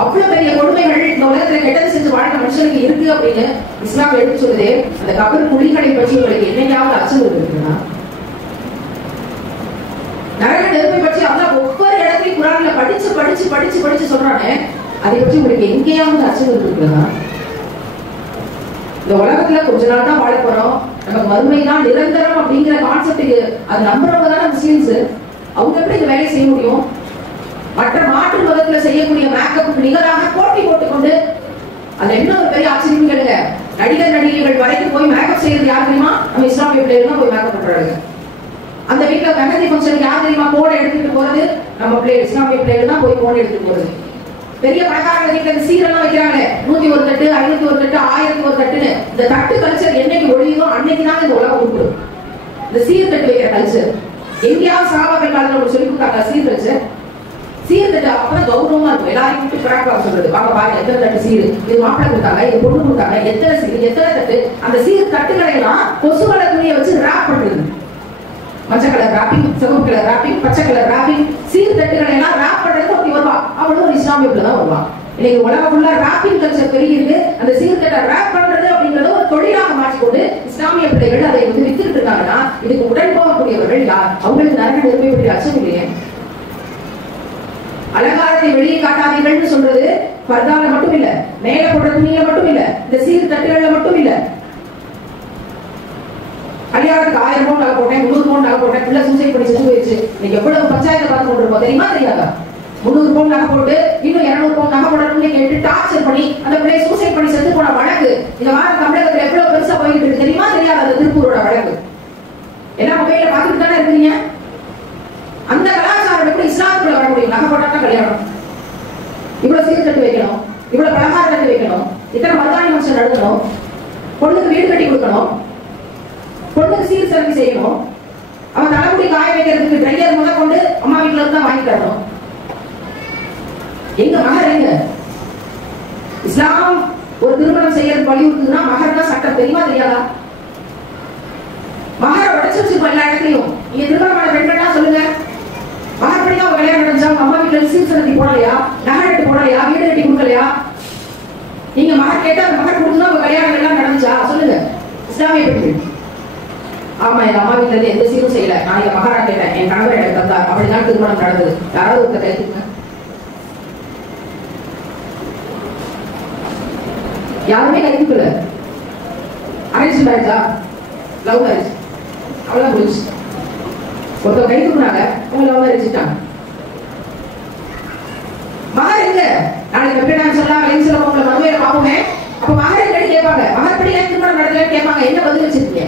அவ்வளவு பெரிய கொடுமைகள் இந்த உலகத்துல கெட்டது செஞ்சு வாழ்க்கை மனுஷனுக்கு இருக்கு அப்படின்னு இஸ்லாம் எடுத்து சொல்லுது. அந்த கபர் குழிகளை பற்றி உங்களுக்கு என்னையாவது அச்சம் இருக்குன்னா, நரக நெருப்பை பற்றி அல்லாஹ் ஒவ்வொரு இடத்தையும் குர்ஆன்ல படிச்சு படிச்சு படிச்சு படிச்சு சொல்றானே, அதை பற்றி உங்களுக்கு எங்கேயாவது அச்சம் இருக்குன்னா? இந்த உலகத்துல கொஞ்ச நாள் தான் வாழ போறோம், நமக்கு மறுமைதான் நிரந்தரம் அப்படிங்கிற கான்செப்டுக்கு அது நம்புறவங்க தானே முஸ்லிம்ஸ். அவங்க எப்படி இந்த வேலையை செய்ய முடியும்? மற்ற மாற்று மதத்துல செய்யக்கூடிய மேக்கப்புக்கு நிகராக போட்டி போட்டுக்கொண்டு, அது என்ன ஒரு பெரிய ஆச்சரியம் கேளுங்க. நடிகர் நடிகைகள் வரைக்கும் போய் மேக்கப் செய்யறது யார் தெரியுமா? நம்ம இஸ்லாமிய பிள்ளைகள் தான் போய் மேக்கப் பண்றாங்க. அந்த வீட்டுல மெஹந்தி ஃபங்க்ஷனுக்கு யார் தெரியுமா போட எடுத்துட்டு போறது? நம்ம பிள்ளைகள், இஸ்லாமிய பிள்ளைகள் தான் போய் போட எடுத்துட்டு போறது. பெரிய பணக்காரங்க வீட்டுல சீரெல்லாம் வைக்கிறாங்க, 101 தட்டு, 501 தட்டு, 1001 தட்டுன்னு. இந்த தட்டு கல்ச்சர் என்னைக்கு ஒழியுதோ அன்னைக்குதான் இந்த உலகம் உருப்படும். இந்த சீர் தட்டு வைக்கிற கல்ச்சர் எங்கேயாவது சஹாபாக்கள் காலத்துல உங்களுக்கு சொல்லி கொடுத்தாங்க? சீர் கல்ச்சர், சீர் தட்டு அப்பதான் கௌரவமா இருக்கும். எல்லாரையும் கூப்பிட்டு பிராக்டிஸ் சொல்றது, வாங்க பாருங்க எத்தனை தட்டு சீர், இது மாப்பிள்ளை கொடுத்தாங்க, இது பொண்ணு கொடுத்தாங்க, எத்தனை சீர் எத்தனை தட்டு. அந்த சீர் தட்டுகளை எல்லாம் கொசுவலை துணியை வச்சு ராப் பண்றது. மஞ்சள் கலர் ராப்பிங், சிவப்பு கலர் ராப்பிங், பச்சை கலர் ராப்பிங், சீர் தட்டுகளை எல்லாம் ராப் பண்றதுக்கு ஒருத்தி வருவா. அவளும் ஒரு இஸ்லாமிய பிள்ளை தான் வருவா. இன்னைக்கு உலகம் ஃபுல்லா ராப்பிங் கல்ச்சர் பெருகிருக்கு. அந்த சீர் தட்டை ராப் பண்றது அப்படிங்கறது ஒரு தொழிலாக மாற்றிக்கொண்டு இஸ்லாமிய பிள்ளைகள் அதை வந்து வித்துட்டு இருக்காங்கன்னா, இதுக்கு உடன் போகக்கூடியவர்கள் யார்? அவங்களுக்கு நரக நெருப்பை பற்றி அச்சம் இல்லையே. அலங்காரத்தை வெளியே காட்டாதீர்கள் சொல்றது பர்தால மட்டும் இல்ல, மேல போடுற துணியில மட்டும் இல்ல, இந்த சீர் தட்டுகள்ல மட்டும் இல்ல. கல்யாணத்துக்கு 1000 பவுன் நகை போட்டேன், 300 பவுன் நகை போட்டேன், பிள்ளை சூசைட் பண்ணி செஞ்சு போயிடுச்சு. நீங்க எவ்வளவு பஞ்சாயத்தை பார்த்து கொண்டிருப்போம் தெரியுமா தெரியாதா? 300 பவுன் நகை போட்டு இன்னும் 200 பவுன் நகை போடணும்னு கேட்டு டார்ச்சர் பண்ணி அந்த பிள்ளையை சூசைட் பண்ணி செத்து போன வழக்கு இந்த வாரம் தமிழகத்துல எவ்வளவு பெருசா போயிட்டு இருக்கு தெரியுமா தெரியாத? அந்த திருப்பூரோட வழக்கு எல்லாம் மொபைல்ல பார்த்துட்டு தானே இருக்கீங்க. அந்த கலாச்சாரம் எப்படி இஸ்லாத்துக்குள்ள வர முடியும்? நகை போட்டா கல்யாணம், இவ்வளவு சீர் தட்டு வைக்கணும், இவ்வளவு பலகாரம் தட்டு வைக்கணும், இத்தனை மருதாணி ஃபங்க்ஷன் நடத்தணும், பொண்ணுக்கு வீடு கட்டி கொடுக்கணும், பொண்ணுக்கு சீர் சரக்கு செய்யணும், அவன் தலைமுடி காய வைக்கிறதுக்கு ட்ரையர் முதல் கொண்டு அம்மா வீட்டுல இருந்து தான் வாங்கி தரணும். எங்க மகர் எங்க? இஸ்லாம் ஒரு திருமணம் செய்யறது வலியுறுத்துனா மகர் தான் சட்டம், தெரியுமா தெரியாதா? மகரை உடைச்சு வச்சிருப்போம் எல்லா இடத்துலயும். நீங்க திருமணமான பெண்கள்னா சொல்லுங்க, மகர் படிதான் அவங்க கல்யாணம் நடந்துச்சா? அவங்க அம்மா வீட்டுல சீர் சரக்கு போடலையா? நகை எடுத்து போடலையா? வீடு கட்டி கொடுக்கலையா? நீங்க மகர் கேட்டா அந்த மகர் கொடுத்தா அவங்க கல்யாணம் எல்லாம் நடந்துச்சா? சொல்லுங்க இஸ்லாமிய பெண்கள். ஆமா, என் அம்மா வீட்டுல இருந்து எந்த சீரும் செய்யல, நான் என் மகாரா கேட்டேன், என் கணவர் எனக்கு தந்தார், அப்படிதான் திருமணம் நடந்தது. யாராவது ஒருத்தர் கைத்துங்க. யாருமே கைத்துக்கல. அரேஞ்ச் மேரேஜா, லவ் மேரேஜ், அவ்வளவு முடிச்சு. ஒருத்தர் கைத்துக்குனாங்க, அவங்க லவ் மேரேஜ்ட்டாங்க. மகர் எங்க? நாளைக்கு எப்படி நான் சொல்லலாம், லைன்ஸ்ல உங்களை மறுமையில பாப்போமே. அப்ப மகர் எங்க கேட்பாங்க, மகப்படியே திருமணம் நடத்தலன்னு கேட்பாங்க, என்ன பதில் வச்சிருக்கீங்க?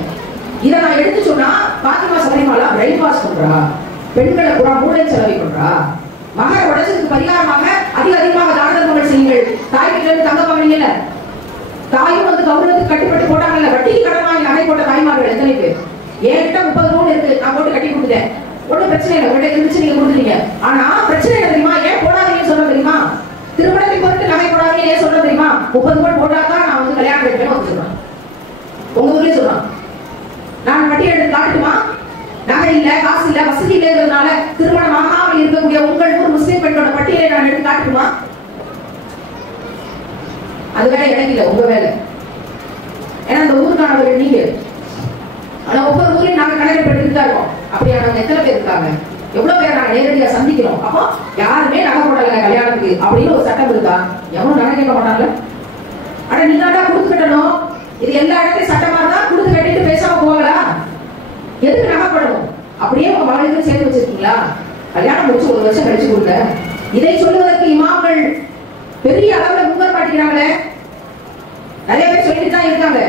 இதை நான் எடுத்து சொன்னா பாத்திமா சபரிமாலா பிரெயின் வாஷ் பண்றா, பெண்களை பூரா மூளை செலவை பண்றா, மகர உடச்சதுக்கு பரிகாரமாக அதிகமாக தான தர்மங்கள் செய்யுங்கள். தாய் வீட்டுல இருந்து தங்க வாங்கினீங்கல்ல, தாயும் வந்து கௌரவத்துக்கு கட்டுப்பட்டு போட்டாங்கல்ல, வட்டிக்கு கடன் வாங்கி நகை போட்ட தாய்மார்கள் எத்தனை பேர்? என்கிட்ட 30 பவுன் இருக்கு, நான் போட்டு கட்டி கொடுத்துட்டேன், ஒன்றும் பிரச்சனை இல்லை, உங்கள்கிட்ட இருந்துச்சு நீங்க கொடுத்துட்டீங்க. ஆனா பிரச்சனை என்ன தெரியுமா? ஏன் போடாதீங்கன்னு சொல்ல தெரியுமா? திருமணத்தை பொறுத்து நகை போடாதீங்க ஏன் சொல்ல தெரியுமா? 30 பவுன் போட்டாதான் நான் வந்து கல்யாணம் கட்டுவேன்னு வந்து சொல்றேன். உங்க ஊர்லயே சொல்றான். நான் வட்டி எடுத்து காட்டுமா? நகை இல்ல, காசு இல்ல, வசதி இல்லைங்கிறதுனால திருமணம் ஆகாமல் இருக்கக்கூடிய உங்கள் ஊர் முஸ்லிம் பெண்ணோட பட்டியலை நான் எடுத்து காட்டுமா? அது வேலை எனக்கு இல்ல, உங்க வேலை. ஏன்னா அந்த ஊருக்கானவர்கள் நீங்க. ஆனா ஒவ்வொரு ஊரையும் நாங்க கணக்கில் இருக்கோம். அப்படியானவங்க எத்தனை பேர் இருக்காங்க? எவ்வளவு பேர் நாங்க நேரடியா சந்திக்கிறோம். அப்போ யாருமே நகை போடல கல்யாணத்துக்கு அப்படின்னு ஒரு சட்டம் இருக்கா? எவனும் நகை கேட்க மாட்டாங்க. ஆனா நீங்க தான் கொடுத்து கட்டணும். இது எல்லா இடத்தையும் சட்டமா தான் கொடுத்து கட்டிட்டு பேசாம போகலாம். எதுக்கு நகை போடணும்? அப்படியே உங்க மகளுக்கு சேர்த்து வச்சிருக்கீங்களா? கல்யாணம் முடிச்சு 1 வருஷம் கழிச்சு கொடுங்க. இதை சொல்லுவதற்கு இமாம்கள் பெரிய அளவுல முன்வர மாட்டேங்கிறாங்களே. நிறைய பேர் சொல்லிட்டு தான் இருக்காங்க.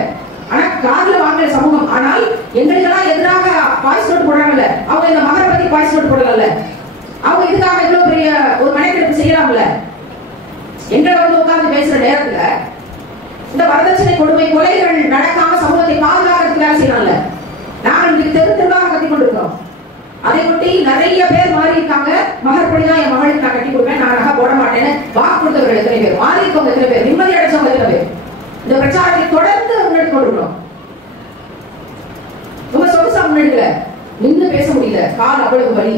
ஆனா காதுல வாங்கல சமூகம். ஆனால் எங்களுக்கெல்லாம் எதிராக வாய்ஸ் நோட் போடுறாங்கல்ல, அவங்க இந்த மகர பத்தி வாய்ஸ் நோட் போடல. அவங்க இதுக்காக இவ்வளவு பெரிய ஒரு மனைவியெடுப்பு செய்யலாம்ல. எங்களை வந்து உட்கார்ந்து பேசுற நேரத்துல இந்த வரதட்சணை கொடுமை கொலைகள் நடக்காம சமூகத்தை பாதுகாக்கிறதுக்கு வேலை செய்யலாம்ல. நாங்கள் இன்னைக்கு தெருவாக கட்டி கொண்டிருக்கிறோம். அதை ஒட்டி நிறைய பேர் மாறி இருக்காங்க. மகர்படிதான் என் மகளுக்கு நான் கட்டி கொடுப்பேன், நான் நகை போட மாட்டேன்னு வாக்கு கொடுத்தவர்கள் எத்தனை பேர்? மாறி இருக்கவங்க எத்தனை பேர்? நிம்மதி அடைச்சவங்க எத்தனை பேர்? இந்த பிரச்சாரத்தை தொடர்ந்து முன்னெடுத்து கொண்டிருக்கிறோம். ரொம்ப சொகுசா முன்னெடுக்கல, நின்று பேச முடியல, கால் அவ்வளவு வலி.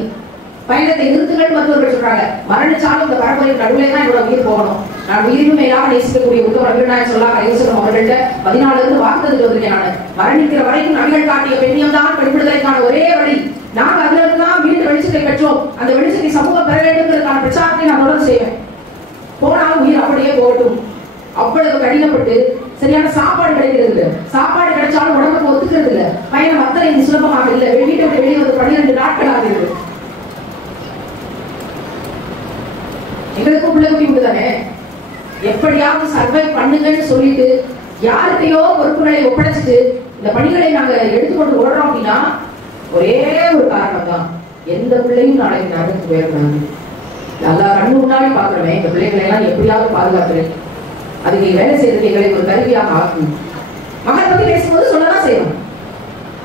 பயணத்தை நிறுத்துங்கள் மருத்துவர்கள் சொல்றாங்க. மரணிச்சாலும் இந்த பரம்பரை நடுவே தான் என்னோட உயிர் போகணும். நான் உயிரினும் மேலாக நேசிக்கக்கூடிய உத்தம ரவிநாயகர் சொல்லாக ஐசரம் அவர்கள்ட்ட 14 இருந்து வாக்குறுதி வந்திருக்கேன். நான் மரணிக்கிற வரைக்கும் நபிகள் காட்டிய பெண்ணியம் தான் பெண் விடுதலைக்கான ஒரே வழி. நாங்கள் அதுல இருந்துதான் மீண்டும் வெளிச்சத்தை பெற்றோம். அந்த வெளிச்சத்தை சமூகம் பெற வேண்டும்ங்கிறதுக்கான பிரச்சாரத்தை நான் தொடர்ந்து செய்வேன். போனாலும் உயிர் அப்படியே போகட்டும். அவ்வளவு கடினப்பட்டு சரியான சாப்பாடு கிடைக்கிறது இல்ல. சாப்பாடு கிடைச்சாலும் உடம்புக்கு ஒத்துக்கிறது இல்ல. பயணம் அத்தனை சுலபமாக இல்ல. வீட்டை விட்டு வெளியே வந்து 12 நாட்கள் ஆகிறது. எங்களுக்கும் பிள்ளை குட்டி உண்டுதானே. எப்படியாவது சர்வை பண்ணுங்கன்னு சொல்லிட்டு யார்கிட்டயோ பொறுப்புகளை ஒப்படைச்சிட்டு இந்த பணிகளை நாங்க எடுத்துக்கொண்டு ஓடுறோம் அப்படின்னா ஒரே ஒரு காரணம் தான், எந்த பிள்ளையும் நாளைக்கு நரகத்துக்கு போயிடக்கூடாது. நல்லா கண்ணு முன்னாடி பாக்குறேன் இந்த பிள்ளைகளை எல்லாம் எப்படியாவது பாதுகாக்கிறேன். அதுக்கு வேலை செய்யறதுக்கு எங்களை ஒரு கருவியாக ஆகும். மகன் பத்தி பேசும்போது சொல்லதான் செய்யணும்.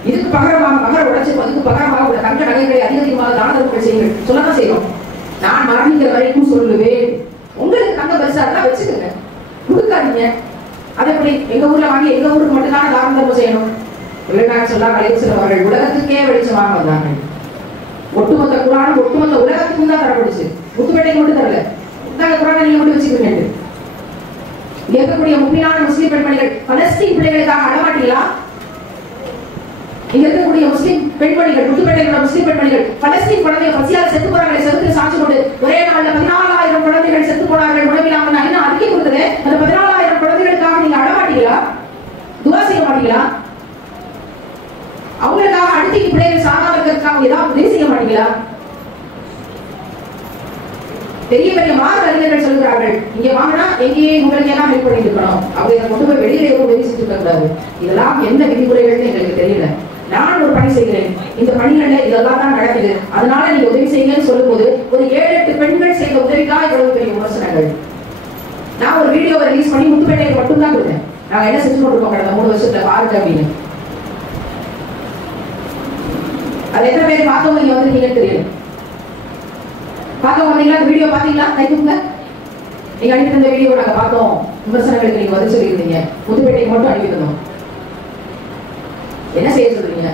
இதுக்கு பகரமாக மகர் உடைச்சு அதுக்கு பகரமாக உள்ள தங்க நகைகளை அதிகமாக தான தர்மங்கள் செய்யுங்கள் சொல்லதான் செய்யணும். நான் மரணிக்கிற வரைக்கும் சொல்லுவேன். உங்களுக்கு தங்க பரிசா தான் வச்சுக்கோங்க, கொடுக்காதீங்க. அதை எப்படி எங்க ஊர்ல வாங்கி எங்க ஊருக்கு மட்டும் தான் தான தர்மம் செய்யணும்? விவேகானந்தர் சொல்லா கலைஞர் அவர்கள் உலகத்துக்கே வெளிச்சமாக வந்தார்கள். ஒட்டுமொத்த குரானும் ஒட்டுமொத்த உலகத்துக்கும் தான் தரப்படுச்சு. முத்துப்பேட்டைக்கு மட்டும் தரல. நாங்க குரானை நீங்க மட்டும் வச்சுக்கோங்க. இருக்கக்கூடிய முக்கியமான முஸ்லிம் பெண்மணிகள் பலஸ்தீன் பிள்ளைகளுக்காக அடமாட்டீங்களா? இங்க இருக்கக்கூடிய முஸ்லிம் பெண்மணிகள் முத்துப்பேட்டையோட முஸ்லிம் பெண்மணிகள் பலஸ்தீன் குழந்தைகள் பசியால் செத்து போறாங்களை செலுத்தி சாட்சி கொண்டு ஒரே நாள்ல 14,000 குழந்தைகள் செத்து போனார்கள் உணவில்லாம என்ன அறிக்கை கொடுத்தது? அந்த 14,000 குழந்தைகளுக்காக நீங்க அடமாட்டீங்களா? துவா செய்ய மாட்டீங்களா? அவங்களுக்காக அடுத்த பிள்ளைகள் சாகாம இருக்கிறதுக்காக ஏதாவது உதவி செய்ய மாட்டீங்களா? பெரிய பெரிய மாறு அறிஞர்கள் சொல்கிறார்கள், இங்க வாங்கினா எங்கேயே உங்களுக்கு எல்லாம் ஹெல்ப் பண்ணிட்டு இருக்கணும், அவங்க கொண்டு போய் வெளியில உதவி செஞ்சு கூடாது. இதெல்லாம் எந்த விதிமுறைகள்னு எங்களுக்கு தெரியல. நான் ஒரு பணி செய்கிறேன், இந்த பணிகள்ல இதெல்லாம் தான் நடக்குது, அதனால நீங்க உதவி செய்யுங்கன்னு சொல்லும் போது ஒரு 7-8 பெண்கள் செய்த உதவிக்காக இவ்வளவு பெரிய விமர்சனங்கள். நான் ஒரு வீடியோவை ரிலீஸ் பண்ணி முத்துப்பேட்டைக்கு மட்டும் தான் கொடுத்தேன். நாங்க என்ன செஞ்சு கொண்டிருக்கோம் கடந்த 3 வருஷத்துல பாருங்க அப்படின்னு. அது எத்தனை பேர் பார்த்தவங்க இங்க வந்துருக்கீங்கன்னு தெரியல. பார்த்தோம் வந்தீங்களா? அந்த வீடியோ பாத்தீங்களா? கைக்குங்க நீங்க அனுப்பி இந்த வீடியோ நாங்க பார்த்தோம். விமர்சனங்களுக்கு நீங்க பதில் சொல்லியிருந்தீங்க. முத்துப்பேட்டைக்கு மட்டும் அனுப்பியிருந்தோம். என்ன செய்ய சொல்றீங்க?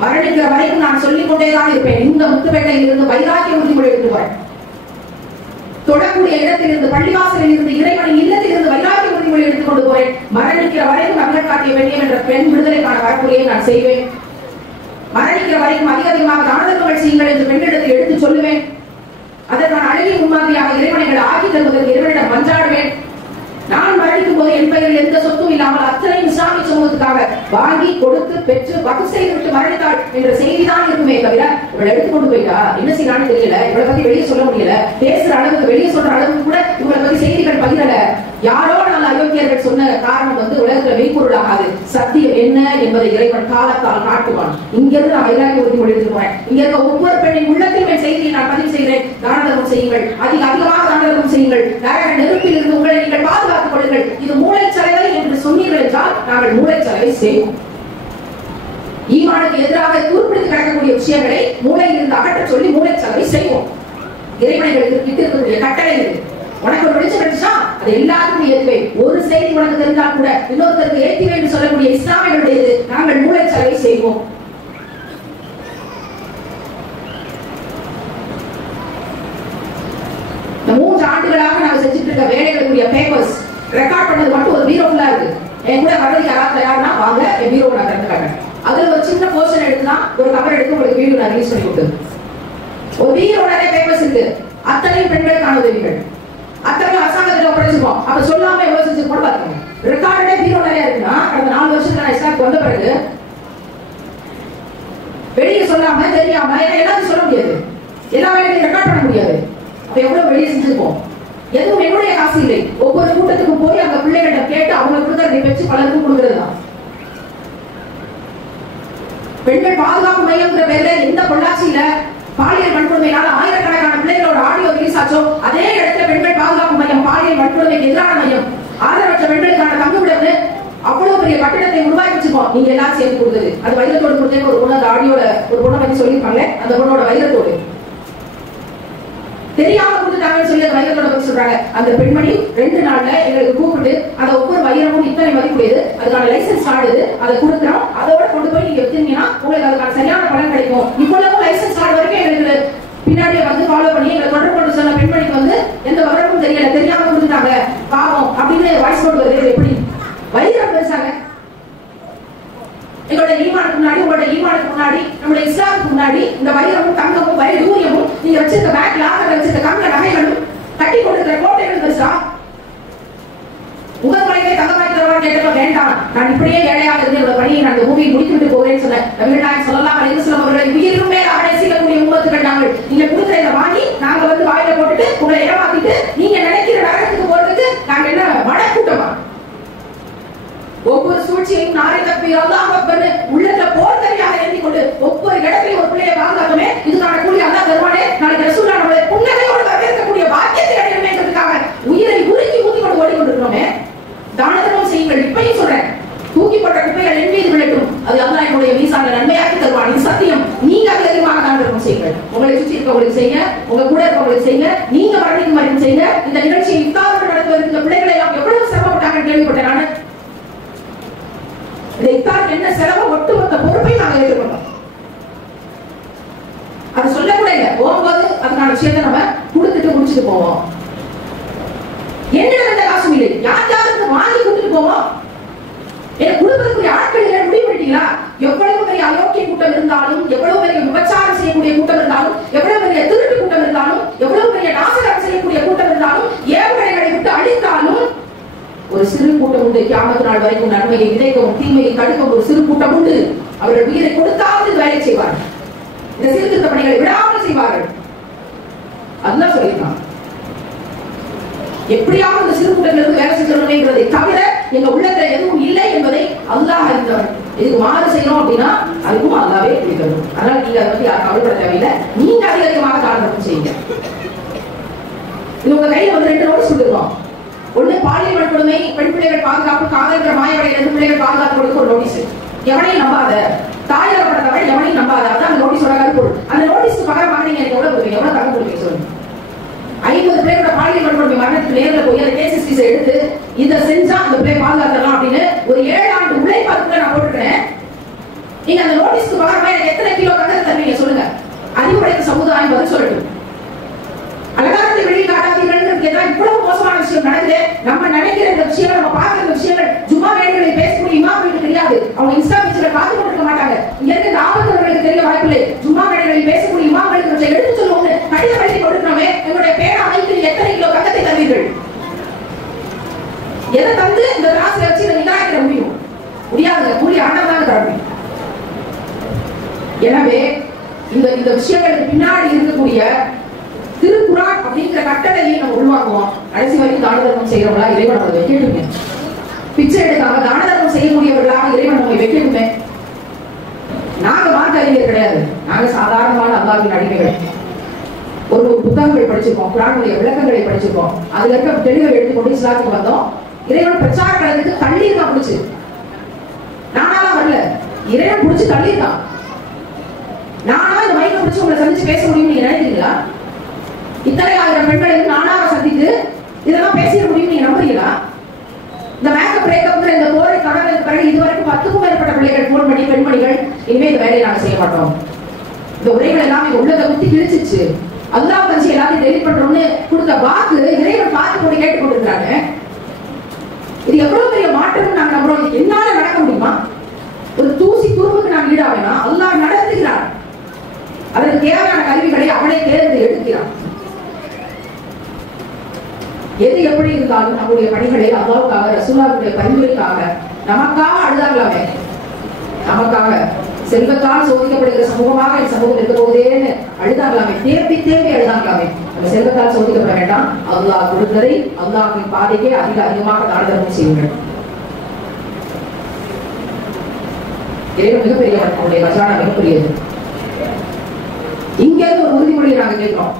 மரணிக்கிற வரைக்கும் நான் சொல்லிக் கொண்டேதான் இருப்பேன். இந்த முத்துப்பேட்டையில் இருந்து வைராக்கிய உறுதிமொழி எடுத்து போறேன். தொடக்கூடிய இடத்திலிருந்து பள்ளிவாசலில் இருந்து இறைவனின் இல்லத்திலிருந்து வைராக்கிய உறுதிமொழி எடுத்துக் கொண்டு போறேன். மரணிக்கிற வரைக்கும் நபிகள் காட்டிய பெண்ணியம் என்ற பெண் விடுதலைக்கான வரப்புரையை நான் செய்வேன். மரணிக்கிற வரைக்கும் அதிகமாக தான தர்மங்கள் செய்யுங்கள் என்று பெண்ணிடத்தில் எடுத்து சொல்லுவேன். அதற்கான அழகிய முன்மாதிரியாக இறைவனைகளை ஆக்கி தருவதற்கு இறைவனிடம் மன்றாடுவேன். நான் மரணிக்கும் போது என் பெயரில் எந்த சொத்தும் இல்லாமல் அத்தனை இஸ்லாமிய சமூகத்துக்காக வாங்கி கொடுத்து பெற்று வகு செய்து விட்டு மரணித்தாள் என்ற செய்திதான் இருக்குமே தவிர இவளை எடுத்துக்கொண்டு போயிட்டா என்ன செய்யலான்னு தெரியல, இவளை பத்தி வெளியே சொல்ல முடியல, பேசுற அளவுக்கு வெளியே சொல்ற அளவுக்கு கூட இவளை பத்தி செய்திகள் பகிரல. யாரோ நல்ல அயோக்கியர்கள் சொன்ன காரணம் உலகத்துல மெய்ப்பொருள் ஆகாது. சத்தியம் என்ன என்பதை இறைவன் காலத்தால் காட்டுவான். இங்கிருந்து நான் வைராகிய உறுதிமொழி எடுத்துக்கிறேன். இங்க இருக்க ஒவ்வொரு பெண்ணின் உள்ளத்தில் என் செய்தியை நான் பதிவு செய்கிறேன். தான தர்மம் செய்யுங்கள், அதிகமாக தான தர்மம் செய்யுங்கள். நரக நெருப்பில் இருந்து உங்களை நீங்கள் பாதுகாத்துக் கொள்ளுங்கள். இது மூளைச்சலவை என்று சொன்னீர்கள் என்றால் நாங்கள் மூளைச்சலவை செய்வோம். ஈமானுக்கு எதிராக துருப்பிடித்து கிடக்கக்கூடிய விஷயங்களை மூளையில் இருந்து அகற்ற சொல்லி மூளைச்சலவை செய்வோம். இறைவனைகளுக்கு கிட்ட இருக்கக்கூடிய கட்டளை இது. உனக்கு ஒரு வெளிச்சம் கிடைச்சா அது எல்லாருக்கும் ஏற்பே. ஒரு செய்தி உனக்கு தெரிந்தால் கூட இன்னொருத்தருக்கு ஏற்றிவை என்று சொல்லக்கூடிய இஸ்லாமியர்களுடையது. நாங்கள் மூளைச்சலவை செய்வோம். இந்த 3 ஆண்டுகளாக நாங்கள் செஞ்சுட்டு இருக்க வேலைகளுடைய பேப்பர்ஸ் ரெக்கார்ட் பண்ணது மட்டும் ஒரு பீரோ ஃபுல்லா இருக்கு. என் கூட வர்றதுக்கு யாராவது தயார்னா வாங்க, என் பீரோ நான் திறந்து காட்டுறேன். அதுல ஒரு சின்ன போர்ஷன் எடுத்துனா ஒரு கவர் எடுத்து உங்களுக்கு வீடியோ நான் ரிலீஸ் பண்ணி கொடுத்து ஒரு பீரோ நிறைய பேப்பர்ஸ் இருக்கு. அத்தனையும் பெண்களுக்கான உதவிகள், அத்தனை அரசாங்கத்தில் ஒப்படைச்சிருக்கோம். அப்ப சொல்லாம எவ்வளவு செஞ்சிருக்கோம் பாருங்க. ரெக்கார்டே பீரோ நிறைய இருக்குன்னா கடந்த 4 வருஷத்துல நான் இஸ்லாமுக்கு வந்த பிறகு வெளியே சொல்லாம தெரியாம எல்லாத்தையும் சொல்ல முடியாது. எல்லா வேலையும் ரெக்கார்ட் பண்ண முடியாது. அப்ப எவ்வளவு வெளியே செஞ்சிருக்கோம். எதுவும் என்னுடைய காசு இல்லை. ஒவ்வொரு கூட்டத்துக்கும் போய் அந்த பிள்ளைகிட்ட கேட்டு அவங்க கொடுக்கறதை வச்சு பலருக்கும் கொடுக்கறது தான். பெண்கள் பாதுகாப்பு மையம் பேர்ல எந்த பொள்ளாச்சியில பாலியல் வன்கொடுமையால ஆயிரக்கணக்கான பிள்ளைகளோட ஆடியோ ரிலீஸ் ஆச்சோ அதே இடத்துல பெண்கள் பாதுகாப்பு மையம், பாலியல் வன்கொடுமைக்கு எதிரான மையம், ஆதரவற்ற பெண்களுக்கான தங்குமிடம்னு அவ்வளவு பெரிய கட்டிடத்தை உருவாக்கி வச்சிருக்கோம். நீங்க எல்லாம் சேர்ந்து கொடுத்தது. அது வைரத்தோடு கொடுத்தேன்னு ஒரு பொண்ணு அந்த ஆடியோல ஒரு பொண்ணை பத்தி சொல்லியிருப்பாங்க. அந்த பொண்ணோட வைரத்தோடு தெரியாம கொடுத்துட்டாங்கன்னு சொல்லி அந்த வைரத்தோட பத்தி சொல்றாங்க. அந்த பெண்மணி 2 நாள்ல எங்களுக்கு கூப்பிட்டு அந்த ஒவ்வொரு வைரமும் இத்தனை மதிப்புடையது, அதுக்கான லைசன்ஸ் கார்டு அதை கொடுக்குறோம், அதோட கொண்டு போய் நீங்க எடுத்தீங்கன்னா உங்களுக்கு அதுக்கான சரியான பலன் கிடைக்கும். இவ்வளவு லைசன்ஸ் கார்டு வரைக்கும் எங்களுக்கு பின்னாடியே ஃபாலோ பண்ணி எங்களை தொடர்பு கொண்டு சொன்ன பெண்மணிக்கு எந்த விவரமும் தெரியல, தெரியாம கொடுத்துட்டாங்க பாவம் அப்படின்னு வாய்ஸ் நோட் வருது. எப்படி வைரம் பெருசாங்க? எங்களுடைய ஈமானுக்கு முன்னாடி, உங்களுடைய ஈமானுக்கு முன்னாடி, நம்முடைய இஸ்லாமுக்கு முன்னாடி இந்த வைரமும் தங்கமும் வைடூரியமும் நீங்க வச்சிருக்க பேக் லாக்கர்ல வச்சிருக்க தங்க நகைகளும் கட்டி கொடுக்கிற கோட்டைகள் பெருசா? உங்கள் மனைவியை தங்கமாக்கி தருவா கேட்டப்ப வேண்டாம், நான் இப்படியே ஏழையாக இருந்து என்னோட பணியை நான் இந்த பூமியை முடித்து விட்டு போகிறேன்னு சொன்னேன். நபிகள் ஸல்லல்லாஹு அலைஹி வஸல்லம் அவர்களை உயிரும் மேல் நேசிக்கக்கூடிய உம்மத்துக்கள் நாங்கள். நீங்க கொடுக்கிறத வாங்கி நாங்க வாயில போட்டுட்டு உங்களை ஏமாத்திட்டு நீங்க நினைக்கிற நரகத்துக்கு போறதுக்கு நாங்க என்ன மடக்கூட்டமா? ஒவ்வொரு சூழ்ச்சியையும் நாரை தப்பி அல்லாஹ் அக்பர் உள்ளத்துல போர்க்கரியாக எழுதி கொண்டு ஒவ்வொரு இடத்திலையும் ஒரு பிள்ளையை பாதுகாக்கவே இதுக்கான கூலி அல்லாஹ் தருவானே. நாளைக்கு ரசூலுல்லாஹ் நம்மளை புன்னகையோடு வரவேற்கக்கூடிய பாக்கியத்தை அடையணும்ன்றதுக்காக உயிரை உருக்கி ஊத்தி கொண்டு ஓடிக்கொண்டிருக்கிறோமே. தான தர்மம் செய்யுங்கள். இப்பயும் சொல்றேன், தூக்கிப்பட்ட குப்பைகள் என் மீது விழட்டும், அது அல்லாஹ் என்னுடைய மீசான நன்மையாக்கி தருவான். இது சத்தியம். நீங்க அதிகமாக தான தர்மம் செய்யுங்கள். உங்களை சுற்றி இருக்கவங்களுக்கு செய்யுங்க, உங்க கூட இருக்கவங்களுக்கு செய்யுங்க, நீங்க மரணிக்கும் வரைக்கும் செய்யுங்க. இந்த நிகழ்ச்சியை இஃப்தாரோடு நடத்துவதற்கு பிள்ளைகளை எல்லாம் எவ்வளவு சிரமப்பட்டாங்கன்னு கேள்விப்பட்டேன். நான் இஃப்தாருக்கு என்ன செலவு ஒட்டுமொத்த பொறுப்பை நாங்கள் ஏற்றுக்கொண்டோம். அது சொல்லக்கூட இல்லை. போகும்போது அதுக்கான விஷயத்தை நம்ம கொடுத்துட்டு முடிச்சுட்டு போவோம். என்னிடம் எந்த காசும் இல்லை, யாருக்கு வாங்கி கொடுத்துட்டு போவோம். எனக்கு கொடுப்பதற்குரிய ஆட்கள் இல்லை. முடிவு பண்ணிட்டீங்களா? எவ்வளவு பெரிய அயோக்கிய கூட்டம் இருந்தாலும், எவ்வளவு பெரிய விபச்சாரம் செய்யக்கூடிய கூட்டம் இருந்தாலும், எவ்வளவு பெரிய திருட்டு கூட்டம் இருந்தாலும், எவ்வளவு பெரிய நாசகம் செய்யக்கூடிய கூட்டம் இருந்தாலும், ஏவுகணைகளை விட்டு அழித்தாலும் ஒரு சிறு கூட்டம் உண்டு. கியாமத் நாள் வரைக்கும் நன்மையை விதைக்கவும் தீமையை தடுக்கவும் ஒரு சிறு கூட்டம் உண்டு. அவர்கள் உயிரை கொடுத்தாவது வேலை செய்வார்கள். இந்த சீர்திருத்த பணிகளை விடாமல் செய்வார்கள். அதுதான் சொல்லியிருக்காங்க. எப்படியாவது இந்த சிறு கூட்டத்திலிருந்து வேலை செஞ்சோமே என்பதை தவிர எங்க உள்ளத்துல எதுவும் இல்லை என்பதை அல்லாஹ் அறிந்தவர். இதுக்கு மாறு செய்யணும் அப்படின்னா அதுக்கும் அல்லாவே பிடிக்கணும். அதனால நீங்க அதை பத்தி யாரும் கவலைப்பட தேவையில்லை. நீங்க அதிகமாக தாழ்வு செய்யுங்க. இது உங்க கையில 2 நோட்டீஸ் கொடுத்துருக்கோம். ஒண்ணு பாலியல் வன்கொடுமை, பெண் பிள்ளைகள் பாதுகாப்பு, காதல்கிற மாயவடைய 2 பிள்ளைகள் பாதுகாப்பு கொடுக்க ஒரு நோட்டீஸ். எவனையும் நம்பாத, தாயாரப்பட்டவள் எவனையும் நம்பாத. அதான் அந்த நோட்டீஸோட கருப்பொருள். அந்த நோட்டீஸ்க்கு பகரமாக நீங்க எனக்கு எவ்வளவு கொடுப்பீங்க, எவ்வளவு தகவல் கொடுப்பீங்க சொல்லுங்க. 50 பேரோட பாலியல் வன்கொடுமை மரணத்துக்கு நேரில் போய் அந்த கேஸ் ஹிஸ்டரிஸ் எடுத்து இதை செஞ்சா அந்த பிள்ளை பாதுகாக்கலாம் அப்படின்னு ஒரு 7 ஆண்டு உழைப்பாதுக்குள்ள நான் போட்டுக்கிறேன். நீங்க அந்த நோட்டீஸ்க்கு பகரமா எனக்கு எத்தனை கிலோ தங்கத்தை தருவீங்க சொல்லுங்க. அதிகப்படைத்த சமுதாயம் பதில் சொல்லட்டும். அலங்காரத்தை வெளியே காட்டாதீர்கள் எல்லாம் இவ்வளவு மோசமான விஷயம் நடக்குது. நம்ம நினைக்கிற இந்த விஷயங்கள், நம்ம பார்க்கிற விஷயங்கள் ஜும்மா வேலைகளை பேசக்கூடிய இமாம்களுக்கு தெரியாது. அவங்க இன்ஸ்டா பேஜ்ல பார்த்து கொண்டிருக்க மாட்டாங்க. இங்க இருக்க ஆபத்தவர்களுக்கு தெரிய வாய்ப்பில்லை. ஜும்மா வேலைகளில் பேசக்கூடிய இமாம்களுக்கு எடுத்து சொல்லுவோம். கடிதம் எழுதி கொடுக்கிறோமே, எங்களுடைய பேரா அமைப்பில் எத்தனை கிலோ தங்கத்தை தருவீர்கள்? எதை தந்து இந்த ராசியை வச்சு இதை நிராகரிக்க முடியும்? முடியாதுங்க. கூலி ஆண்டவன் தான் தர முடியும். எனவே இந்த விஷயங்களுக்கு பின்னாடி இருக்கக்கூடிய திருக்குரான் அப்படிங்கிற கட்டளையை நம்ம உருவாக்குவோம். கடைசி வரைக்கும் தான தர்மம் செய்யறவங்களா இறைவன் நம்மளை கேட்டுங்க. பிச்சை எடுக்காம தான தர்மம் செய்யக்கூடியவர்களாக இறைவன் நம்மை வைக்கணுமே. நாங்க மார்க்க அறிஞர் கிடையாது, நாங்க சாதாரணமான அல்லாஹ்வின் அடிமைகள். ஒரு புத்தகங்களை படிச்சிருக்கோம், குர்ஆனுடைய விளக்கங்களை படிச்சிருக்கோம், அதுல இருக்க தெளிவை எடுத்துக்கொண்டு இஸ்லாத்துக்கு வந்தோம். இறைவன் பிரச்சார களத்துக்கு தள்ளியிருக்கான் பிடிச்சு, நானாலாம் வரல, இறைவன் பிடிச்சு தள்ளியிருக்கான். நானா இந்த மைக்க பிடிச்சு உங்களை சந்திச்சு பேச முடியும் நீங்க நினைக்கிறீங்களா? இத்தனை ஆயிரம் பெண்களை நானாக சந்தித்து இதெல்லாம் பேசிட முடியும் நீங்க நம்புறீங்களா? இந்த மேக்கப் பிரேக்கப் இந்த போரை தொடர்ந்து பிறகு இதுவரைக்கும் 10க்கும் மேற்பட்ட பிள்ளைகள் போன் பண்ணி பெண்மணிகள் இனிமே இந்த வேலையை நாங்க செய்ய மாட்டோம், இந்த உரைகள் எல்லாம் எங்க உள்ளதை குத்தி கிழிச்சிச்சு, அல்லாஹ் வச்சு எல்லாத்தையும் டெலிட் பண்றோம்னு கொடுத்த வாக்கு இறைவன் பார்த்து கொண்டு கேட்டுக் கொண்டிருக்கிறாங்க. இது எவ்வளவு பெரிய மாற்றம் நாங்க நம்புறோம். என்னால நடக்க முடியுமா? ஒரு தூசி துரும்புக்கு நான் ஈடாவேனா? அல்லாஹ் நடத்துகிறான், அதற்கு தேவையான கல்விகளை அவனே தேர்ந்து எடுக்கிறான். எது எப்படி இருந்தாலும் நம்முடைய பணிகளை அல்லாஹ்வுக்காக ரசூலுல்லாஹ்வுடைய பரிந்துரைக்காக நமக்காக அழுதாங்களாமே, நமக்காக செல்வத்தால் சோதிக்கப்படுகிற சமூகமாக இந்த சமூகம் இருக்க போதேன்னு அழுதாங்களாமே, தேம்பி தேம்பி அழுதாங்களாமே. நம்ம செல்வத்தால் சோதிக்கப்பட வேண்டாம், அல்லாஹ் கொடுத்ததை அல்லாஹ்வின் பாதைக்கே அதிகமாக தான தர்மம் செய்யுங்கள். இறைவன் மிகப்பெரியவன், அவருடைய கஜானா மிகப்பெரியது. இங்க இருந்து ஒரு உறுதிமொழியை நாங்கள் கேட்கிறோம்.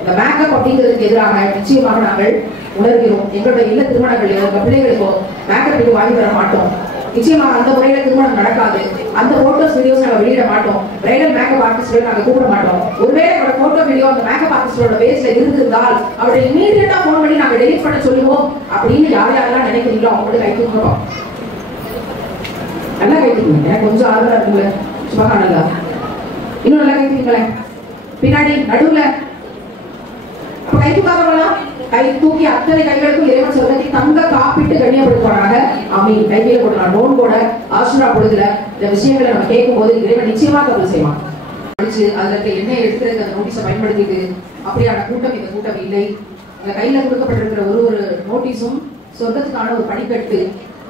இந்த மேக்கப் அப்படிங்கிறதுக்கு எதிராக நிச்சயமாக நாங்கள் உணர்கிறோம். எங்களுடைய இல்ல திருமணங்கள் எங்க பிள்ளைகளுக்கோ மேக்கப் வாங்கி தர மாட்டோம். நிச்சயமாக அந்த முறையில திருமணம் நடக்காது. அந்த போட்டோஸ் வீடியோஸ் நாங்க வெளியிட மாட்டோம். பிரைடல் மேக்கப் ஆர்டிஸ்ட்களை நாங்க கூப்பிட மாட்டோம். ஒருவேளை அவரோட போட்டோ வீடியோ அந்த மேக்கப் ஆர்டிஸ்டோட பேஜ்ல இருந்திருந்தால் அவரை இமீடியட்டா போன் பண்ணி நாங்க டெலிட் பண்ண சொல்லுவோம் அப்படின்னு யார் யாரெல்லாம் நினைக்கிறீங்களோ அவங்களோட கை தூக்குறோம். நல்லா கை தூக்குங்க, எனக்கு கொஞ்சம் ஆர்வம் இருக்குல்ல. சுபஹானல்லா, இன்னும் நல்லா கை தூக்குங்களேன். பின்னாடி நடுவுல கை தூக்காதவங்களா? கை தூக்கி அத்தனை கைகளுக்கும் இறைவன் சொர்க்கத்தை தங்க காப்பிட்டு கண்ணியப்படுத்துவானாக. ஆமீன். கையில போடலாம். நோன்போட ஆசுரா பொழுதுல இந்த விஷயங்களை நம்ம கேட்கும் போது இறைவன் நிச்சயமா கபூல் செய்வான். படிச்சு அதுல இருக்க எண்ணெய் எடுத்துறது அந்த நோட்டீஸை பயன்படுத்திட்டு அப்படியான கூட்டம் இந்த கூட்டம் இல்லை. இந்த கையில கொடுக்கப்பட்டிருக்கிற ஒரு நோட்டீஸும் சொர்க்கத்துக்கான ஒரு படிக்கட்டு.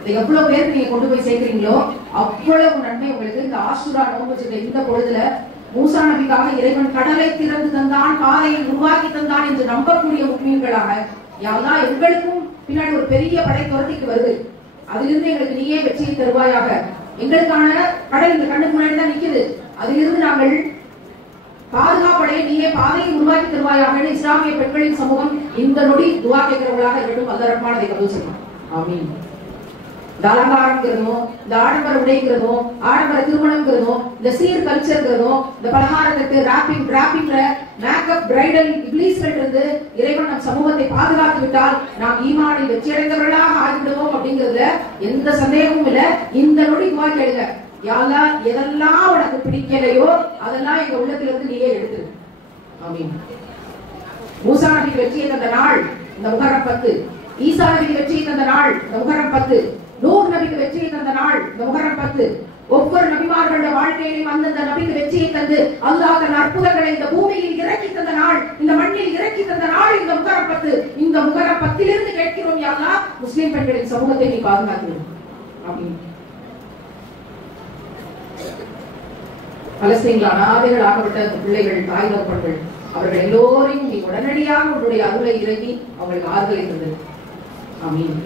இதை எவ்வளவு பேருக்கு நீங்க கொண்டு போய் சேர்க்கிறீங்களோ அவ்வளவு நன்மை உங்களுக்கு. இந்த ஆசுரா நோன்பு வச்சிருக்க இந்த பொழுதுல மூசா நபிக்காக இறைவன் கடலை திறந்து தந்தான், பாதையை உருவாக்கி தந்தான் என்று நம்பக்கூடிய முஸ்லிம்களாக யாரெல்லாம் எங்களுக்கும் பின்னாடி ஒரு பெரிய படை துரத்திட்டு வருது, அதிலிருந்து எங்களுக்கு நீயே வெற்றியை தருவாயாக. எங்களுக்கான கடல் இந்த கண்ணுக்கு முன்னாடி தான் நிக்குது, அதிலிருந்து நாங்கள் பாதுகாப்படைய நீயே பாதையை உருவாக்கி தருவாயாக. இஸ்லாமிய பெண்களின் சமூகம் இந்த நொடி துவா கேட்கிறவர்களாக இருக்கட்டும். அல்லாஹ் ரஹ்மான் அதை கபூல் செய்வான். ஆமீன். இந்த அலங்காரங்கிறதும், இந்த ஆடம்பர உடைங்கிறதும், ஆடம்பர திருமணங்கிறதும், இந்த சீர் கல்ச்சர்ங்கிறதும், இந்த பலகாரத்துக்கு டிராப்பிங்ல மேக்கப் பிரைடல் இப்லீஸ்கள் இருந்து இறைவன் நம் சமூகத்தை பாதுகாத்து விட்டால் நாம் ஈமானில் வெற்றியடைந்தவர்களாக ஆகிவிடுவோம் அப்படிங்கிறதுல எந்த சந்தேகமும் இல்ல. இந்த நொடி துவா கேளுங்க, யா அல்லாஹ் எதெல்லாம் உனக்கு பிடிக்கலையோ அதெல்லாம் எங்க உள்ளத்திலிருந்து நீயே எடுத்து. ஆமீன். மூசா நபிக்கு வெற்றியை தந்த நாள் இந்த முஹர்ரம் 10, ஈசா நபிக்கு வெற்றியை தந்த நாள் இந்த முஹர்ரம் 10, நூஹ் நபிக்கு வெற்றியை தந்த நாள் இந்த முஹர்ரம் 10. ஒவ்வொரு நபிமார்களுடைய வாழ்க்கையிலும் அந்தந்த நபிக்கு வெற்றியை தந்து அல்லாஹ் தன் அற்புதங்களை இந்த பூமியில் இறக்கி தந்த நாள், இந்த மண்ணில் இறக்கி தந்த நாள் இந்த முஹர்ரம் 10. இந்த முஹர்ரம் 10 கேட்கிறோம், யா அல்லாஹ் முஸ்லிம் பெண்களின் சமூகத்தை நீ பாதுகாத்து. பலஸ்தீன்ல அனாதைகள் ஆகப்பட்ட பிள்ளைகள், தாய் தகப்பன்கள், அவர்கள் எல்லோரையும் நீ உடனடியாக உன்னுடைய அருளை இறங்கி அவங்களுக்கு ஆறுதலை தந்தது. ஆமீன்.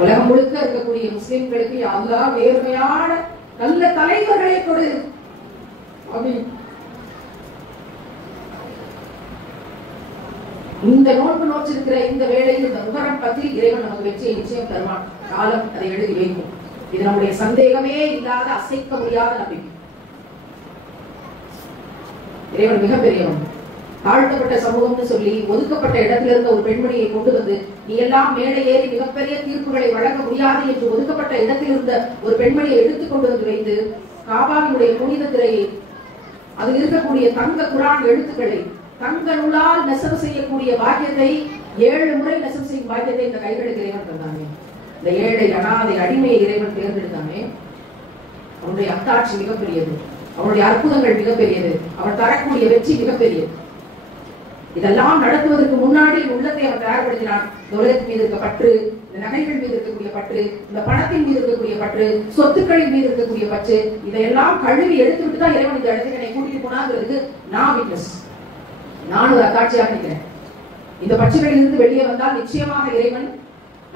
உலகம் முழுக்க இருக்கக்கூடிய முஸ்லிம்களுக்கு அல்லாஹ் நேர்மையான நல்ல தலைவர்களை கொடு. ஆமீன். இந்த நோன்பு நோற்றிருக்கிற இந்த வேளையில் இந்த முஹர்ரம் 10 இறைவன் நமக்கு வெற்றியை நிச்சயம் தருவான். காலம் அதை எழுதி வைக்கும். இது நம்முடைய சந்தேகமே இல்லாத அசைக்க முடியாத நம்பிக்கை. இறைவன் மிகப்பெரியவன். தாழ்த்தப்பட்ட சமூகம்னு சொல்லி ஒதுக்கப்பட்ட இடத்துல இருந்த ஒரு பெண்மணியை கொண்டு வந்து நீ எல்லாம் மேலே ஏறி மிகப்பெரிய தீர்ப்புகளை வழங்க முடியாது என்று ஒதுக்கப்பட்ட இடத்தில் இருந்த ஒரு பெண்மணியை எடுத்துக் கொண்டு வந்து வைத்து காபாவினுடைய புனித திரையை, அதில் இருக்கக்கூடிய தங்க குரான் எழுத்துக்களை தங்க நூலால் நெசவு செய்யக்கூடிய பாக்கியத்தை 7 முறை நெசவு செய்யும் பாக்கியத்தை இந்த கைகளுக்கு இறைவன் தந்தானே. இந்த ஏழை அனாதை அடிமையை இறைவன் தேர்ந்தெடுத்தானே. அவனுடைய அத்தாட்சி மிகப்பெரியது, அவனுடைய அற்புதங்கள் மிகப்பெரியது, அவன் தரக்கூடிய வெற்றி மிகப்பெரியது. இதெல்லாம் நடத்துவதற்கு முன்னாடி உள்ளத்தை அவன் தயார்படுத்தினான். இந்த உலகத்தின் மீது இருக்க பற்று, இந்த நகைகள் மீது இருக்கக்கூடிய பற்று, இந்த பணத்தின் மீது இருக்கக்கூடிய பற்று, சொத்துக்களின் மீது இருக்கக்கூடிய பற்று, இதையெல்லாம் கழுவி எடுத்துவிட்டு தான் இறைவன் இந்த இடத்துக்கு என்னை கூட்டிட்டு போனாங்கிறதுக்கு நான் விட்னஸ், நான் ஒரு அத்தாட்சியாக இருக்கிறேன். இந்த பற்றுகளில் இருந்து வெளியே வந்தால் நிச்சயமாக இறைவன்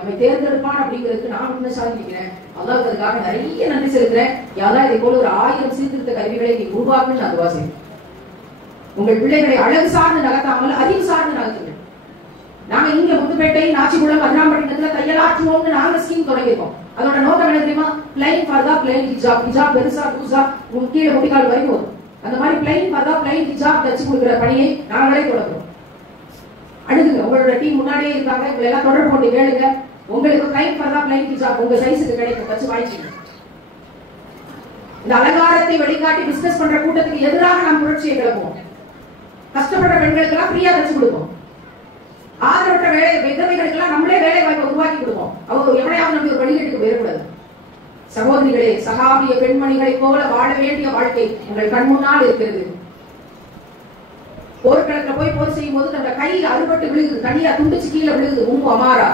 நம்மை தேர்ந்தெடுப்பான் அப்படிங்கிறதுக்கு நான் உண்மை சாதிக்கிறேன். அல்லாஹ்வுக்காக நிறைய நன்றி செலுத்துறேன். யாரா இதே போல ஒரு 1000 சீர்திருத்த கருவிகளை நீ உருவாக்குன்னு நான் துவா செய்றேன். உங்கள் பிள்ளைகளை அழகு சார்ந்து நகர்த்தாமல் அறிவு சார்ந்து நகர்த்துங்க. நாங்க இங்க முத்துப்பேட்டை, நாச்சிகுளம், அண்ணாமட்டினத்துல தையலாற்றுவோம்னு நாங்க ஸ்கீம் தொடங்கிருக்கோம். அதோட நோக்கம் என்ன தெரியுமா? பிளைன் பர்தா, பிளைன் ஹிஜாப். ஹிஜாப் பெருசா புதுசா கீழே முடிக்கால் வரைக்கும் வரும். அந்த மாதிரி பிளைன் பர்தா, பிளைன் ஹிஜாப் தச்சு கொடுக்கிற பணியை நாங்களே தொடங்குறோம். அணுகுங்க, உங்களோட டீம் முன்னாடியே இருக்காங்க, உங்களை எல்லாம் தொடர்பு கொண்டு கேளுங்க. உங்களுக்கு பிளைன் பர்தா, பிளைன் ஹிஜாப் உங்க சைஸுக்கு கிடைக்கும், தச்சு வாங்கிக்கோங்க. இந்த அலங்காரத்தை வெளிக்காட்டி பிசினஸ் பண்ற கூட்டத்துக்கு எதிராக நாம் புரட்சியை கிளப்புவோம். கஷ்டப்படுற பெண்களுக்கு எல்லாம் ஃப்ரீயா தச்சு கொடுப்போம். ஆதரவற்ற விதவைகளுக்கு எல்லாம் நம்மளே வேலை வாய்ப்பை உருவாக்கி கொடுப்போம். அவங்க எவனையாவது நம்பி ஒரு வழிகேட்டுக்கு போயிடக்கூடாது. சகோதரிகளே, சகாபிய பெண்மணிகளை போல வாழ வேண்டிய வாழ்க்கை உங்கள் கண் முன்னால் இருக்கிறது. போர்க்களத்துல போய் போர் செய்யும் போது தன்னோட கையில அறுபட்டு விழுகுது, தனியா துண்டிச்சு கீழே விழுகுது. உம்மு அமாரா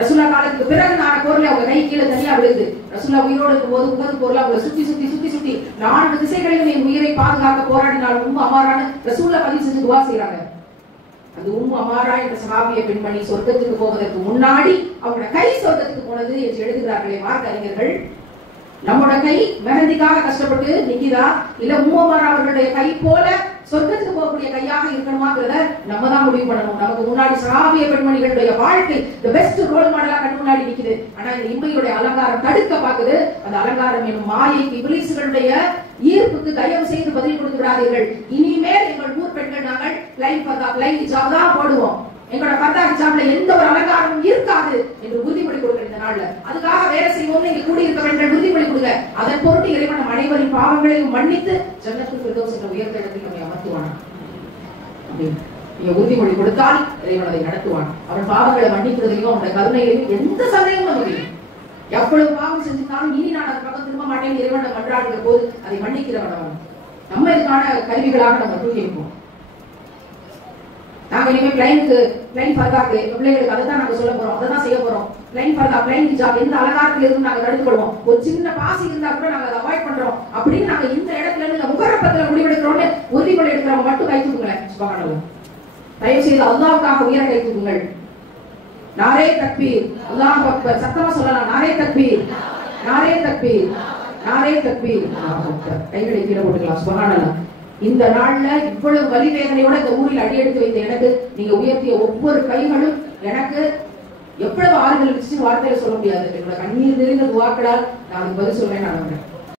ரசூலுல்லாஹ் காலத்துக்கு பிறகு நான் போர்ல அவங்க கை கீழே தனியா விழுகுது. ரசூலுல்லாஹ் உயிரோடு இருக்கும் போது உகது போர்ல அவங்க சுத்தி சுத்தி சுத்தி சுத்தி 4 திசைகளிலும் என் உயிரை பாதுகாக்க போராடினால் உம்மு அமாரான்னு ரசூலுல்லாஹ் பதிவு செஞ்சு துவா செய்றாங்க. அந்த உம்மு அமாரா என்ற சஹாபிய பெண்மணி சொர்க்கத்துக்கு போவதற்கு முன்னாடி அவங்களோட கை சொர்க்கத்துக்கு போனது என்று எழுதுகிறார்களே மார்க்க அறிஞர்கள். நம்மோட கை மெஹந்திக்காக கஷ்டப்பட்டு நிக்கிதா, இல்ல உம்மு அமாரா அவர்களுடைய கை போல சொர்க்கத்துக்கு போகக்கூடிய கையாக இருக்கணுமாங்கிறத நம்ம தான் முடிவு பண்ணணும். நமக்கு முன்னாடி சஹாபிய பெண்மணிகளுடைய வாழ்க்கை தி பெஸ்ட் ரோல் மாடலா கண் முன்னாடி நிக்குது. ஆனா இந்த இம்மையுடைய அலங்காரம் தடுக்க பாக்குது. அந்த அலங்காரம் எனும் மாயைக்கு, இப்லீஸ்களுடைய ஈர்ப்புக்கு தயவு செய்து பதில் கொடுத்து விடாதீர்கள். இனிமேல் எங்கள் ஊர் பெண்கள் நாங்கள் பிளைன் பர்தா, பிளைன் ஹிஜாப் தான் போடுவோம். எங்களோட பர்தா ஹிஜாப்ல எந்த ஒரு அலங்காரமும் இருக்காது என்று உறுதிமொழி கொடுக்கிற இந்த நாள்ல அதுக்காக வேலை செய்வோம். நீங்க கூடியிருக்க பெண்கள் உறுதிமொழி கொடுங்க. அதன் பொருட்டு இறைவன் நம் அனைவரின் பாவங்களையும் மன்னித்து ஜன்னத்துல் ஃபிர்தௌஸ் என்ற உயர்ந்த இடத்தில் நம்மை அமர்த்துவான். நீங்க உறுதிமொழி கொடுத்தால் இறைவன் அதை நடத்துவான். அவன் பாவங்களை மன்னிக்கிறதையும் அவனுடைய கருணையிலையும் எந்த சந்தேகமும் நமக்கு இல்லை. எவ்வளவு பாவம் செஞ்சிருந்தாலும் இனி நான் அது பக்கம் திரும்ப மாட்டேன் இறைவனை மன்றாடுகிற போது அதை மன்னிக்கிறவன் அவன். நம்ம இதுக்கான கருவிகளாக நம்ம தூக்கி இருப்போம். நாங்க இனிமே பிளைன் பர்தாக்கு பிள்ளைகளுக்கு அதை தான் நாங்க சொல்ல போறோம், அதை தான் செய்ய போறோம். பிளைன் பர்தா, பிளைன் ஹிஜாப் எந்த அலங்காரத்துல இருந்து நாங்க தடுத்துக் கொள்வோம். ஒரு சின்ன பாசி இருந்தா கூட நாங்க அதை அவாய்ட் பண்றோம் அப்படின்னு நாங்க இந்த இடத்துல இருந்து முகரப்பத்துல முடிவெடுக்கிறோம்னு உறுதிமொழி எடுக்கிறவங்க மட்டும் கை தூக்குங்களேன். சுபஹானல்லாஹ். தயவு செய்து அல்லாஹ்வுக்காக உயர கை தூக்குங்கள். நாரே தக்பீர், அல்லாஹ் அக்பர். சத்தமா சொல்லலாம். நாரே தக்பீர், நாரே தக்பீர், நாரே தக்பீர். கைகளை கீழே போட்டுக்கலாம். சுபஹானல்லாஹ். இந்த நாள்ல இவ்வளவு வலி வேதனையோட இந்த ஊரில் அடியெடுத்து வைத்த எனக்கு நீங்க உயர்த்திய ஒவ்வொரு கைகளும் எனக்கு எவ்வளவு ஆறுதல் இருந்துச்சு வார்த்தையில சொல்ல முடியாது. என்னோட கண்ணீர் நிறைந்த துவாக்களால் நான் பதில் சொல்றேன். நான்